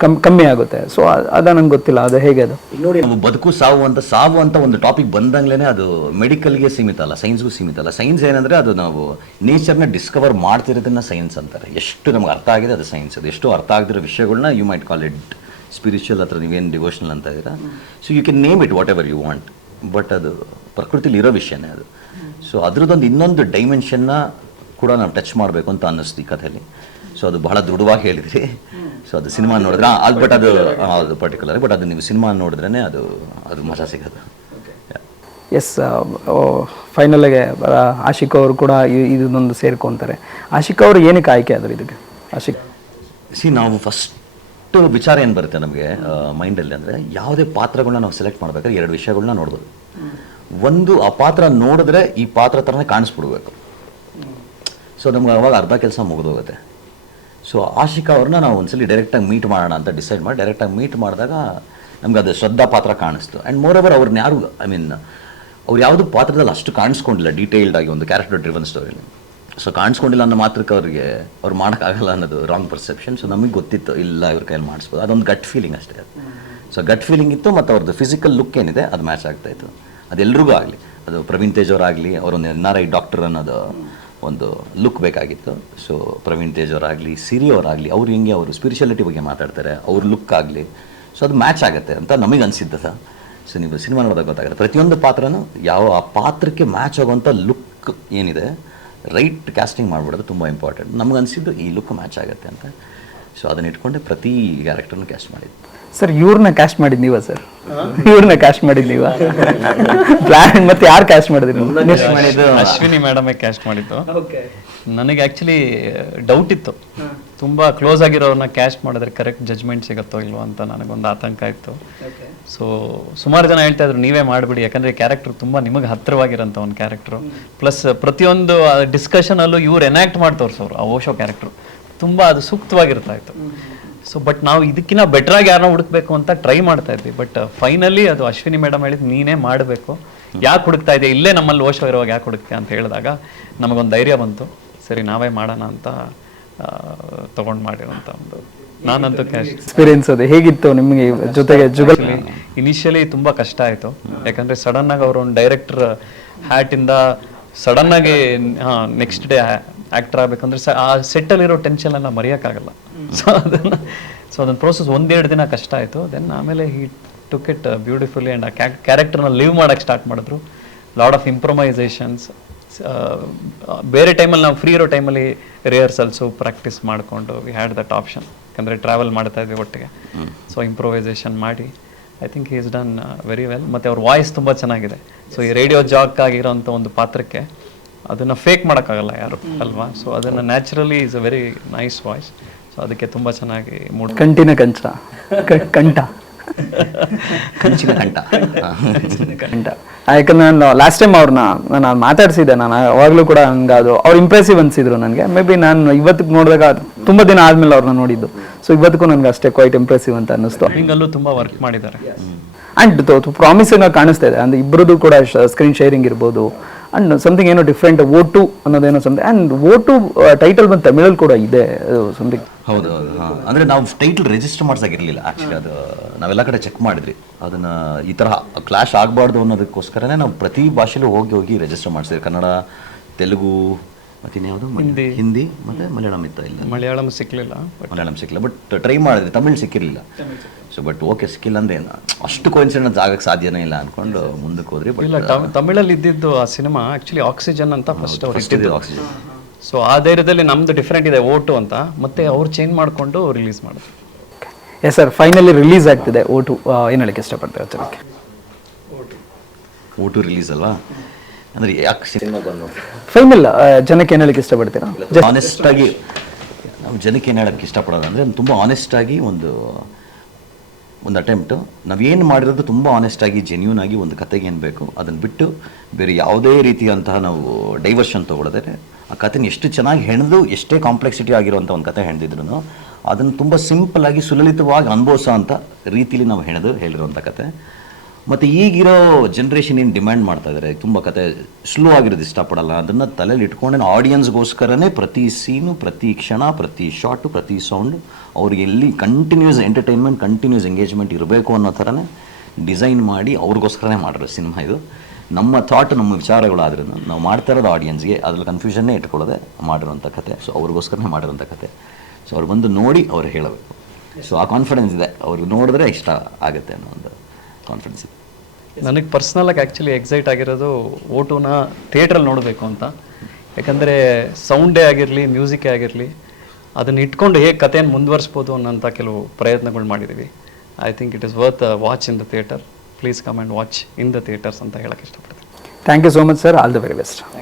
ಕಮ್, ಕಮ್ಮಿ ಆಗುತ್ತೆ. ಸೊ ಅದ ನಂಗೆ ಗೊತ್ತಿಲ್ಲ, ಅದು ಹೇಗೆ ಅದು? ನೋಡಿ ನಾವು ಬದುಕು ಸಾವು ಅಂತ ಸಾವು ಅಂತ ಒಂದು ಟಾಪಿಕ್ ಬಂದಂಗ್ಲೇ ಅದು ಮೆಡಿಕಲ್ಗೆ ಸೀಮಿತ ಅಲ್ಲ ಸೈನ್ಸ್ಗೂ ಸೀಮಿತ ಅಲ್ಲ. ಸೈನ್ಸ್ ಏನಂದ್ರೆ ಅದು ನಾವು ನೇಚರ್ನ ಡಿಸ್ಕವರ್ ಮಾಡ್ತಿರೋದನ್ನ ಸೈನ್ಸ್ ಅಂತಾರೆ. ಎಷ್ಟು ನಮ್ಗೆ ಅರ್ಥ ಆಗಿದೆ ಅದು ಸೈನ್ಸ್ ಅದು. ಎಷ್ಟು ಅರ್ಥ ಆಗದಿರೋ ವಿಷಯಗಳನ್ನ you might call it spiritual ಹತ್ರ ನೀವೇನು ಡಿವೋಷನಲ್ ಅಂತ ಇದ್ದೀರಾ. So you can name it whatever you want but ಅದು ಪ್ರಕೃತಿಲಿ ಇರೋ ವಿಷಯನೇ ಅದು. ಸೊ ಅದ್ರದ್ದೊಂದು ಇನ್ನೊಂದು ಡೈಮೆನ್ಷನ್ನ ಕೂಡ ನಾವು ಟಚ್ ಮಾಡಬೇಕು ಅಂತ ಅನ್ನಿಸ್ತು ಈ ಕಥೆಯಲ್ಲಿ ಸೊ ಅದು ಬಹಳ ದೃಢವಾಗಿ ಹೇಳಿದ್ರಿ. ಸೊ ಅದು ಸಿನಿಮಾ ನೋಡಿದ್ರೆ ಅದು ಬಟ್ ಅದು ಆ, ಅದು ಪರ್ಟಿಕ್ಯುಲರ್ ಬಟ್ ಅದು ನೀವು ಸಿನಿಮಾ ನೋಡಿದ್ರೇ ಅದು ಅದು ಮಜಾ ಸಿಗೋದು. ಎಸ್ ಫೈನಲ್ಗೆ ಆಶಿಕ್ ಅವರು ಕೂಡ ಇದನ್ನೊಂದು ಸೇರ್ಕೊಂತಾರೆ. ಆಶಿಕ್ ಅವರು ಏನಕ್ಕೆ ಆಯ್ಕೆ ಆದರು ಇದಕ್ಕೆ? ಆಶಿಕ್. ಸಿ ನಾವು ಫಸ್ಟು ವಿಚಾರ ಏನು ಬರುತ್ತೆ ನಮಗೆ ಮೈಂಡಲ್ಲಿ ಅಂದರೆ ಯಾವುದೇ ಪಾತ್ರಗಳನ್ನ ನಾವು ಸೆಲೆಕ್ಟ್ ಮಾಡ್ಬೇಕಾದ್ರೆ ಎರಡು ವಿಷಯಗಳನ್ನ ನೋಡ್ಬೋದು. ಒಂದು ಆ ಪಾತ್ರ ನೋಡಿದ್ರೆ ಈ ಪಾತ್ರ ಥರನೇ ಕಾಣಿಸ್ಬಿಡ್ಬೇಕು. ಸೊ ನಮ್ಗೆ ಅವಾಗ ಅರ್ಧ ಕೆಲಸ ಮುಗಿದೋಗುತ್ತೆ. ಸೊ ಆಶಿಕಾ ಅವ್ರನ್ನ ನಾವು ಒಂದ್ಸಲಿ ಡೈರೆಕ್ಟಾಗಿ ಮೀಟ್ ಮಾಡೋಣ ಅಂತ ಡಿಸೈಡ್ ಮಾಡಿ ಡೈರೆಕ್ಟಾಗಿ ಮೀಟ್ ಮಾಡಿದಾಗ ನಮ್ಗೆ ಅದು ಶ್ರದ್ಧಾ ಪಾತ್ರ ಕಾಣಿಸ್ತು. ಆ್ಯಂಡ್ ಮೋರ್ ಓವರ್ ಅವ್ರನ್ನ ಯಾರು ಐ ಮೀನ್ ಅವ್ರು ಯಾವುದು ಪಾತ್ರದಲ್ಲಿ ಅಷ್ಟು ಕಾಣಿಸ್ಕೊಂಡಿಲ್ಲ ಡೀಟೇಲ್ಡ್ ಆಗಿ ಒಂದು ಕ್ಯಾರೆಕ್ಟರ್ ಡ್ರಿವನ್ ಸ್ಟೋರಿಲಿ ಸೊ ಕಾಣಿಸ್ಕೊಂಡಿಲ್ಲ ಅನ್ನೋ ಮಾತ್ರಕ್ಕೆ ಅವ್ರಿಗೆ ಅವ್ರು ಮಾಡೋಕ್ಕಾಗಲ್ಲ ಅನ್ನೋದು ರಾಂಗ್ ಪರ್ಸೆಪ್ಷನ್ ಸೊ ನಮಗೆ ಗೊತ್ತಿತ್ತು, ಇಲ್ಲ ಇವ್ರ ಕೈಯಲ್ಲಿ ಮಾಡಿಸ್ಬೋದು. ಅದೊಂದು ಗಟ್ ಫೀಲಿಂಗ್ ಅಷ್ಟೇ ಸೊ ಗಟ್ ಫೀಲಿಂಗ್ ಇತ್ತು, ಮತ್ತು ಅವ್ರದ್ದು ಫಿಸಿಕಲ್ ಲುಕ್ ಏನಿದೆ, ಅದು ಮ್ಯಾಚ್ ಆಗ್ತಾ ಇತ್ತು. ಅದೆಲ್ರಿಗೂ ಆಗಲಿ. ಅದು ಪ್ರವೀಣ್ ತೇಜ್ ಅವರಾಗಲಿ, ಅವರೊಂದು ಎನ್ ಆರ್ ಐ ಡಾಕ್ಟರ್ ಅನ್ನೋದು ಒಂದು ಲುಕ್ ಬೇಕಾಗಿತ್ತು. ಸೊ ಪ್ರವೀಣ್ ತೇಜ್ ಅವರಾಗಲಿ ಸಿರಿ ಅವರಾಗಲಿ, ಅವ್ರು ಹೆಂಗೆ ಅವರು ಸ್ಪಿರಿಚುಯಾಲಿಟಿ ಬಗ್ಗೆ ಮಾತಾಡ್ತಾರೆ, ಅವ್ರ ಲುಕ್ ಆಗಲಿ. ಸೊ ಅದು ಮ್ಯಾಚ್ ಆಗುತ್ತೆ ಅಂತ ನಮಗೆ ಅನಿಸಿದ್ದ ಸೊ ನೀವು ಸಿನಿಮಾ ನೋಡಿದಾಗ ಗೊತ್ತಾಗುತ್ತೆ. ಪ್ರತಿಯೊಂದು ಪಾತ್ರನೂ ಯಾವ ಆ ಪಾತ್ರಕ್ಕೆ ಮ್ಯಾಚ್ ಆಗುವಂಥ ಲುಕ್ ಏನಿದೆ ರೈಟ್ ಕ್ಯಾಸ್ಟಿಂಗ್ ಮಾಡಿಬಿಡೋದು ತುಂಬ ಇಂಪಾರ್ಟೆಂಟ್ ನಮ್ಗೆ ಅನಿಸಿದ್ದು ಈ ಲುಕ್ ಮ್ಯಾಚ್ ಆಗುತ್ತೆ ಅಂತ. ಸೊ ಅದನ್ನ ಇಟ್ಕೊಂಡೆ ಪ್ರತಿ ಕ್ಯಾರೆಕ್ಟರ್ನ ಕ್ಯಾಸ್ಟ್ ಮಾಡಿದ್ದು. ಸರ್ ಇವ್ರನ್ನ ಕ್ಯಾಸ್ಟ್ ಮಾಡಿದ್ ನೀವ ಸರ್? ಇವ್ರನ್ನ ಕ್ಯಾಸ್ಟ್ ಮಾಡಿದ್ ನೀವ? ಪ್ಲಾನ್ ಮತ್ತೆ ಯಾರು ಕ್ಯಾಸ್ಟ್ ಮಾಡಿದ್ರು ಮಾಡಿದ್ದು ಅಶ್ವಿನಿ ಮೇಡಮ್ ಕ್ಯಾಸ್ಟ್ ಮಾಡಿದ್ದು. ನನಗೆ ಆಕ್ಚುಲಿ ಡೌಟ್ ಇತ್ತು. ತುಂಬ ಕ್ಲೋಸ್ ಆಗಿರೋರನ್ನ ಕ್ಯಾಸ್ಟ್ ಮಾಡಿದ್ರೆ ಕರೆಕ್ಟ್ ಜಜ್ಮೆಂಟ್ ಸಿಗುತ್ತೋ ಇಲ್ವೋ ಅಂತ ನನಗೊಂದು ಆತಂಕ ಇತ್ತು. ಸೊ ಸುಮಾರು ಜನ ಹೇಳ್ತಾ ಇದ್ರು ನೀವೇ ಮಾಡಿಬಿಡಿ. ಯಾಕಂದ್ರೆ ಕ್ಯಾರೆಕ್ಟರ್ ತುಂಬ ನಿಮಗೆ ಹತ್ತಿರವಾಗಿರೋಂಥ ಒಂದು ಕ್ಯಾರೆಕ್ಟ್ರು ಪ್ಲಸ್ ಪ್ರತಿಯೊಂದು ಡಿಸ್ಕಷನಲ್ಲೂ ಇವ್ರು ಎನಾಕ್ಟ್ ಮಾಡಿ ತೋರಿಸೋರು ಆ ಓಶೋ ಕ್ಯಾರೆಕ್ಟ್ರು ತುಂಬ ಅದು ಸೂಕ್ತವಾಗಿರ್ತಾ ಇತ್ತು. ಸೊ ಬಟ್ ನಾವು ಇದಕ್ಕಿಂತ ಬೆಟ್ರಾಗಿ ಯಾರನ್ನ ಹುಡುಕ್ಬೇಕು ಅಂತ ಟ್ರೈ ಮಾಡ್ತಾ ಇದ್ವಿ. ಬಟ್ ಫೈನಲಿ ಅದು ಅಶ್ವಿನಿ ಮೇಡಮ್ ಹೇಳಿದ್ ನೀನೇ ಮಾಡಬೇಕು. ಯಾಕೆ ಹುಡುಕ್ತಾ ಇದೆ ಇಲ್ಲೇ ನಮ್ಮಲ್ಲಿ ಓಶೋ ಇರುವಾಗ ಯಾಕೆ ಹುಡುಕ್ತೆ ಅಂತ ಹೇಳಿದಾಗ ನಮಗೊಂದು ಧೈರ್ಯ ಬಂತು. ಸರಿ ನಾವೇ ಮಾಡೋಣ ಅಂತ ತಗೊಂಡು ಮಾಡಿರೋಂಥ ಒಂದು ನಾನಂತೂ ಕ್ಯಾಶ್ ಎಕ್ಸ್ಪೀರಿಯನ್ಸ್ ಅದು? ಹೇಗಿತ್ತು ನಿಮಗೆ ಜೊತೆಗೆ ಜುಗಲ್ ಇನಿಷಿಯಲಿ ತುಂಬ ಕಷ್ಟ ಆಯಿತು. ಯಾಕಂದರೆ ಸಡನ್ನಾಗಿ ಅವರು ಒಂದು ಡೈರೆಕ್ಟರ್ ಹ್ಯಾಟಿಂದ ಸಡನ್ನಾಗಿ ಸಡನ್ ಆಗಿ ನೆಕ್ಸ್ಟ್ ಡೇ ಆಕ್ಟರ್ ಆಗಬೇಕಂದ್ರೆ ಸ- ಆ ಸೆಟ್ಟಲ್ಲಿರೋ ಟೆನ್ಷನ್ ಎಲ್ಲ ಮರೆಯೋಕ್ಕಾಗಲ್ಲ. ಸೊ ಅದನ್ನ ಸೊ ಅದನ್ನು ಪ್ರೋಸೆಸ್ ಒಂದೆರಡು ದಿನ ಕಷ್ಟ ಆಯಿತು. ದೆನ್ ಆಮೇಲೆ he took it beautifully and ಆ ಕ್ಯಾರೆಕ್ಟರ್ನ ಲಿವ್ ಮಾಡೋಕ್ಕೆ ಸ್ಟಾರ್ಟ್ ಮಾಡಿದ್ರು. ಲಾಡ್ ಆಫ್ ಇಂಪ್ರೊಮೈಸೇಷನ್ಸ್ ಬೇರೆ ಟೈಮಲ್ಲಿ ನಾವು ಫ್ರೀ ಇರೋ ಟೈಮಲ್ಲಿ ರಿಹರ್ಸಲ್ಸು ಪ್ರಾಕ್ಟೀಸ್ ಮಾಡಿಕೊಂಡು ವಿ ಹ್ಯಾಡ್ ದಟ್ ಆಪ್ಷನ್ ಯಾಕಂದರೆ ಟ್ರಾವೆಲ್ ಮಾಡ್ತಾ ಇದ್ವಿ ಒಟ್ಟಿಗೆ. ಸೊ ಇಂಪ್ರೊವೈಸೇಷನ್ ಮಾಡಿ I think is done very well ಮತ್ತು ಅವ್ರ ವಾಯ್ಸ್ ತುಂಬ ಚೆನ್ನಾಗಿದೆ. ಸೊ ಈ ರೇಡಿಯೋ ಜಾಕ್ ಆಗಿರೋಂಥ ಒಂದು ಪಾತ್ರಕ್ಕೆ ಅದನ್ನು ಫೇಕ್ ಮಾಡೋಕ್ಕಾಗಲ್ಲ ಯಾರು ಅಲ್ವಾ? ಸೊ ಅದನ್ನು naturally is a very nice voice so ಅದಕ್ಕೆ ತುಂಬ ಚೆನ್ನಾಗಿ ಮೂಡ್ ಕಂಟಿನ ಕಂಚ. ಕಂಠ. ಕಂಚಿನ ಕಂಠ. ಕಂಠ. ಯಾಕಂದ್ರೆ ನಾನು ಲಾಸ್ಟ್ ಟೈಮ್ ಅವ್ರನ್ನ ನಾನು ಮಾತಾಡಿಸಿದ್ದೆ ನಾನು ಅವಾಗಲೂ ಕೂಡ ಹಂಗೆ ಅದು ಅವ್ರು ಇಂಪ್ರೆಸಿವ್ ಅನ್ಸಿದ್ರು ನನಗೆ. ಮೇ ಬಿ ನಾನು ಇವತ್ತಿಗೆ ನೋಡಿದಾಗ ತುಂಬ ದಿನ ಆದ್ಮೇಲೆ ಅವ್ರನ್ನ ನೋಡಿದ್ದು. ಸೊ ಇವತ್ತಿಗೂ ನನಗೆ ಅಷ್ಟೇ ಕ್ವೈಟ್ ಇಂಪ್ರೆಸಿವ್ ಅಂತ ಅನ್ನಿಸ್ತು. ಹಿಂಗಲ್ಲೂ ತುಂಬ ವರ್ಕ್ ಮಾಡಿದ್ದಾರೆ. ಅಂಡ್ ಪ್ರಾಮಿಸಿಂಗ್ ಆಗಿ ಕಾಣಿಸ್ತಾ ಇದೆ. ಅಂದ್ರೆ ಇಬ್ಬರದ್ದು ಕೂಡ ಸ್ಕ್ರೀನ್ ಶೇರಿಂಗ್ ಇರ್ಬೋದು. ಅಂಡ್ ಸಮಥಿಂಗ್ ಏನೋ different O two ಅನ್ನೋದೇನೋ something and O two title ಬಂದು ತಮಿಳಲ್ಲಿ ಕೂಡ ಇದೆ ಸಮಥಿಂಗ್ ಹೌದು ಹೌದು, ಹಾಂ. ಅಂದರೆ ನಾವು ಟೈಟಲ್ ರಿಜಿಸ್ಟರ್ ಮಾಡ್ಸೋಕ್ಕಿರಲಿಲ್ಲ ಆ್ಯಕ್ಚುಲಿ ಅದು ನಾವೆಲ್ಲ ಕಡೆ ಚೆಕ್ ಮಾಡಿದ್ರಿ ಅದನ್ನು ಈ ಥರ ಕ್ಲಾಶ್ ಆಗಬಾರ್ದು ಅನ್ನೋದಕ್ಕೋಸ್ಕರನೇ ನಾವು ಪ್ರತಿ ಭಾಷೆಲೂ ಹೋಗಿ ಹೋಗಿ ರಿಜಿಸ್ಟರ್ ಮಾಡಿಸಿದ್ವಿ. ಕನ್ನಡ, ತೆಲುಗು ಮತ್ತು ಇನ್ಯಾವುದು ಹಿಂದಿ. ಹಿಂದಿ ಮತ್ತು ಮಲಯಾಳಂ ಇತ್ತ ಇಲ್ಲ. ಮಲಯಾಳಂ ಸಿಕ್ಕಲಿಲ್ಲ ಮಲಯಾಳಂ ಸಿಕ್ಕಿಲ್ಲ ಬಟ್ ಟ್ರೈ ಮಾಡಿದ್ರೆ ತಮಿಳ್ ಸಿಕ್ಕಿರಲಿಲ್ಲ. ಸೊ ಬಟ್ ಓಕೆ ಸಿಕ್ಕಿಲ್ಲ ಅಂದ್ರೆ ಅಷ್ಟು ಕೋಇನ್ಸಿಡೆನ್ಸ್ ಆಗಕ್ಕೆ ಸಾಧ್ಯನೇ ಇಲ್ಲ ಅಂದ್ಕೊಂಡು ಮುಂದಕ್ಕೆ ಹೋದ್ರಿ ಬಟ್ ಇಲ್ಲ ತಮಿಳಲ್ಲಿ ಇದ್ದಿದ್ದು ಆ ಸಿನಿಮಾ ಆ್ಯಕ್ಚುಲಿ ಆಕ್ಸಿಜನ್ ಅಂತ ಫಸ್ಟ್ ಅವ್ರು ಇಟ್ಟಿದ್ದು ಆಕ್ಸಿಜನ್. ಸೊ ಆ ಧೈರ್ಯದಲ್ಲಿ ನಮ್ದು ಡಿಫ್ರೆಂಟ್ ಇದೆ ಓಟು ಅಂತ. ಮತ್ತೆ ಅವ್ರು ಚೇಂಜ್ ಮಾಡಿಕೊಂಡು ರಿಲೀಸ್ ಮಾಡಿದ್ರು. ಎಸ್ ಸರ್ ಫೈನಲಿ ರಿಲೀಸ್ ಆಗ್ತಿದೆ ಓಟು. ಏನು ಹೇಳಕ್ಕೆ ಇಷ್ಟಪಡ್ತಾರೆ ಓಟು. ಓಟು ರಿಲೀಸ್ ಅಲ್ವಾ? ಅಂದರೆ ಯಾಕೆ ಸಿನಿಮಾ ಬಂದು ಫೈನಲ್ ಜನಕ್ಕೆ ಏನು ಹೇಳಕ್ಕೆ ಇಷ್ಟಪಡ್ತೀರಾ? ಆನೆಸ್ಟ್ ಆಗಿ ನಾವು ಜನಕ್ಕೆ ಏನು ಹೇಳಕ್ಕೆ ಇಷ್ಟಪಡೋದಂದ್ರೆ ಅಂದರೆ ತುಂಬ ಆನೆಸ್ಟ್ ಆಗಿ ಒಂದು ಒಂದು ಅಟೆಂಪ್ಟು ನಾವೇನು ಮಾಡಿರೋದು ತುಂಬ ಆನೆಸ್ಟ್ ಆಗಿ ಜೆನ್ಯೂನ್ ಆಗಿ ಒಂದು ಕತೆಗೆ ಏನು ಬೇಕು ಅದನ್ನು ಬಿಟ್ಟು ಬೇರೆ ಯಾವುದೇ ರೀತಿಯಂತಹ ನಾವು ಡೈವರ್ಷನ್ ತೊಗೊಳೋದ್ರೆ ಆ ಕಥೆನ ಎಷ್ಟು ಚೆನ್ನಾಗಿ ಹೆಣೆದು ಎಷ್ಟೇ ಕಾಂಪ್ಲೆಕ್ಸಿಟಿ ಆಗಿರುವಂಥ ಒಂದು ಕತೆ ಹೆಣೆದಿದ್ರು ಅದನ್ನು ತುಂಬ ಸಿಂಪಲ್ ಆಗಿ ಸುಲಲಿತವಾಗಿ ಅನುಭವಿಸೋ ಅಂಥ ರೀತಿಲಿ ನಾವು ಹೆಣೆದು ಹೇಳಿರುವಂಥ ಕತೆ. ಮತ್ತು ಈಗಿರೋ ಜನ್ರೇಷನ್ ಏನು ಡಿಮ್ಯಾಂಡ್ ಮಾಡ್ತಾ ಇದ್ದಾರೆ ತುಂಬ ಕತೆ ಸ್ಲೋ ಆಗಿರೋದು ಇಷ್ಟಪಡಲ್ಲ. ಅದನ್ನು ತಲೆಯಲ್ಲಿ ಇಟ್ಕೊಂಡೇನು ಆಡಿಯನ್ಸ್ಗೋಸ್ಕರನೇ ಪ್ರತಿ ಸೀನು ಪ್ರತಿ ಕ್ಷಣ, ಪ್ರತಿ ಶಾಟು ಪ್ರತಿ ಸೌಂಡು ಅವ್ರಿಗೆ ಎಲ್ಲಿ ಕಂಟಿನ್ಯೂಸ್ ಎಂಟರ್ಟೈನ್ಮೆಂಟ್ ಕಂಟಿನ್ಯೂಸ್ ಎಂಗೇಜ್ಮೆಂಟ್ ಇರಬೇಕು ಅನ್ನೋ ಥರನೇ ಡಿಸೈನ್ ಮಾಡಿ ಅವ್ರಿಗೋಸ್ಕರನೇ ಮಾಡಿರೋ ಸಿನಿಮಾ ಇದು. ನಮ್ಮ ಥಾಟ್ ನಮ್ಮ ವಿಚಾರಗಳು ಆದ್ರಿಂದ ನಾವು ಮಾಡ್ತಾ ಇರೋದು ಆಡಿಯನ್ಸ್ಗೆ ಅದ್ರಲ್ಲಿ ಕನ್ಫ್ಯೂಷನ್ನೇ ಇಟ್ಕೊಳ್ಳೋದೆ ಮಾಡಿರೋಂಥ ಕತೆ. ಸೊ ಅವ್ರಿಗೋಸ್ಕರನೇ ಮಾಡಿರೋಂಥ ಕತೆ. ಸೊ ಅವ್ರು ಬಂದು ನೋಡಿ ಅವ್ರು ಹೇಳಬೇಕು. ಸೊ ಆ ಕಾನ್ಫಿಡೆನ್ಸ್ ಇದೆ. ಅವ್ರಿಗೆ ನೋಡಿದ್ರೆ ಇಷ್ಟ ಆಗುತ್ತೆ ಅನ್ನೋ ಒಂದು ಕಾನ್ಫಿಡೆನ್ಸ್ ಇದೆ. ನನಗೆ ಪರ್ಸ್ನಲಾಗಿ ಆ್ಯಕ್ಚುಲಿ ಎಕ್ಸೈಟ್ ಆಗಿರೋದು ಓಟುನ ಥಿಯೇಟ್ರಲ್ಲಿ ನೋಡಬೇಕು ಅಂತ. ಯಾಕಂದರೆ ಸೌಂಡೇ ಆಗಿರಲಿ ಮ್ಯೂಸಿಕೇ ಆಗಿರಲಿ, ಅದನ್ನು ಇಟ್ಕೊಂಡು ಹೇಗೆ ಕಥೆಯನ್ನು ಮುಂದುವರಿಸ್ಬೋದು ಅನ್ನೋಂಥ ಕೆಲವು ಪ್ರಯತ್ನಗಳು ಮಾಡಿದ್ದೀವಿ I think it is worth watch in the theatre please come and watch in the theatres ಅಂತ ಹೇಳಕ್ಕೆ ಇಷ್ಟಪಡ್ತೀನಿ. Thank you so much sir all the very best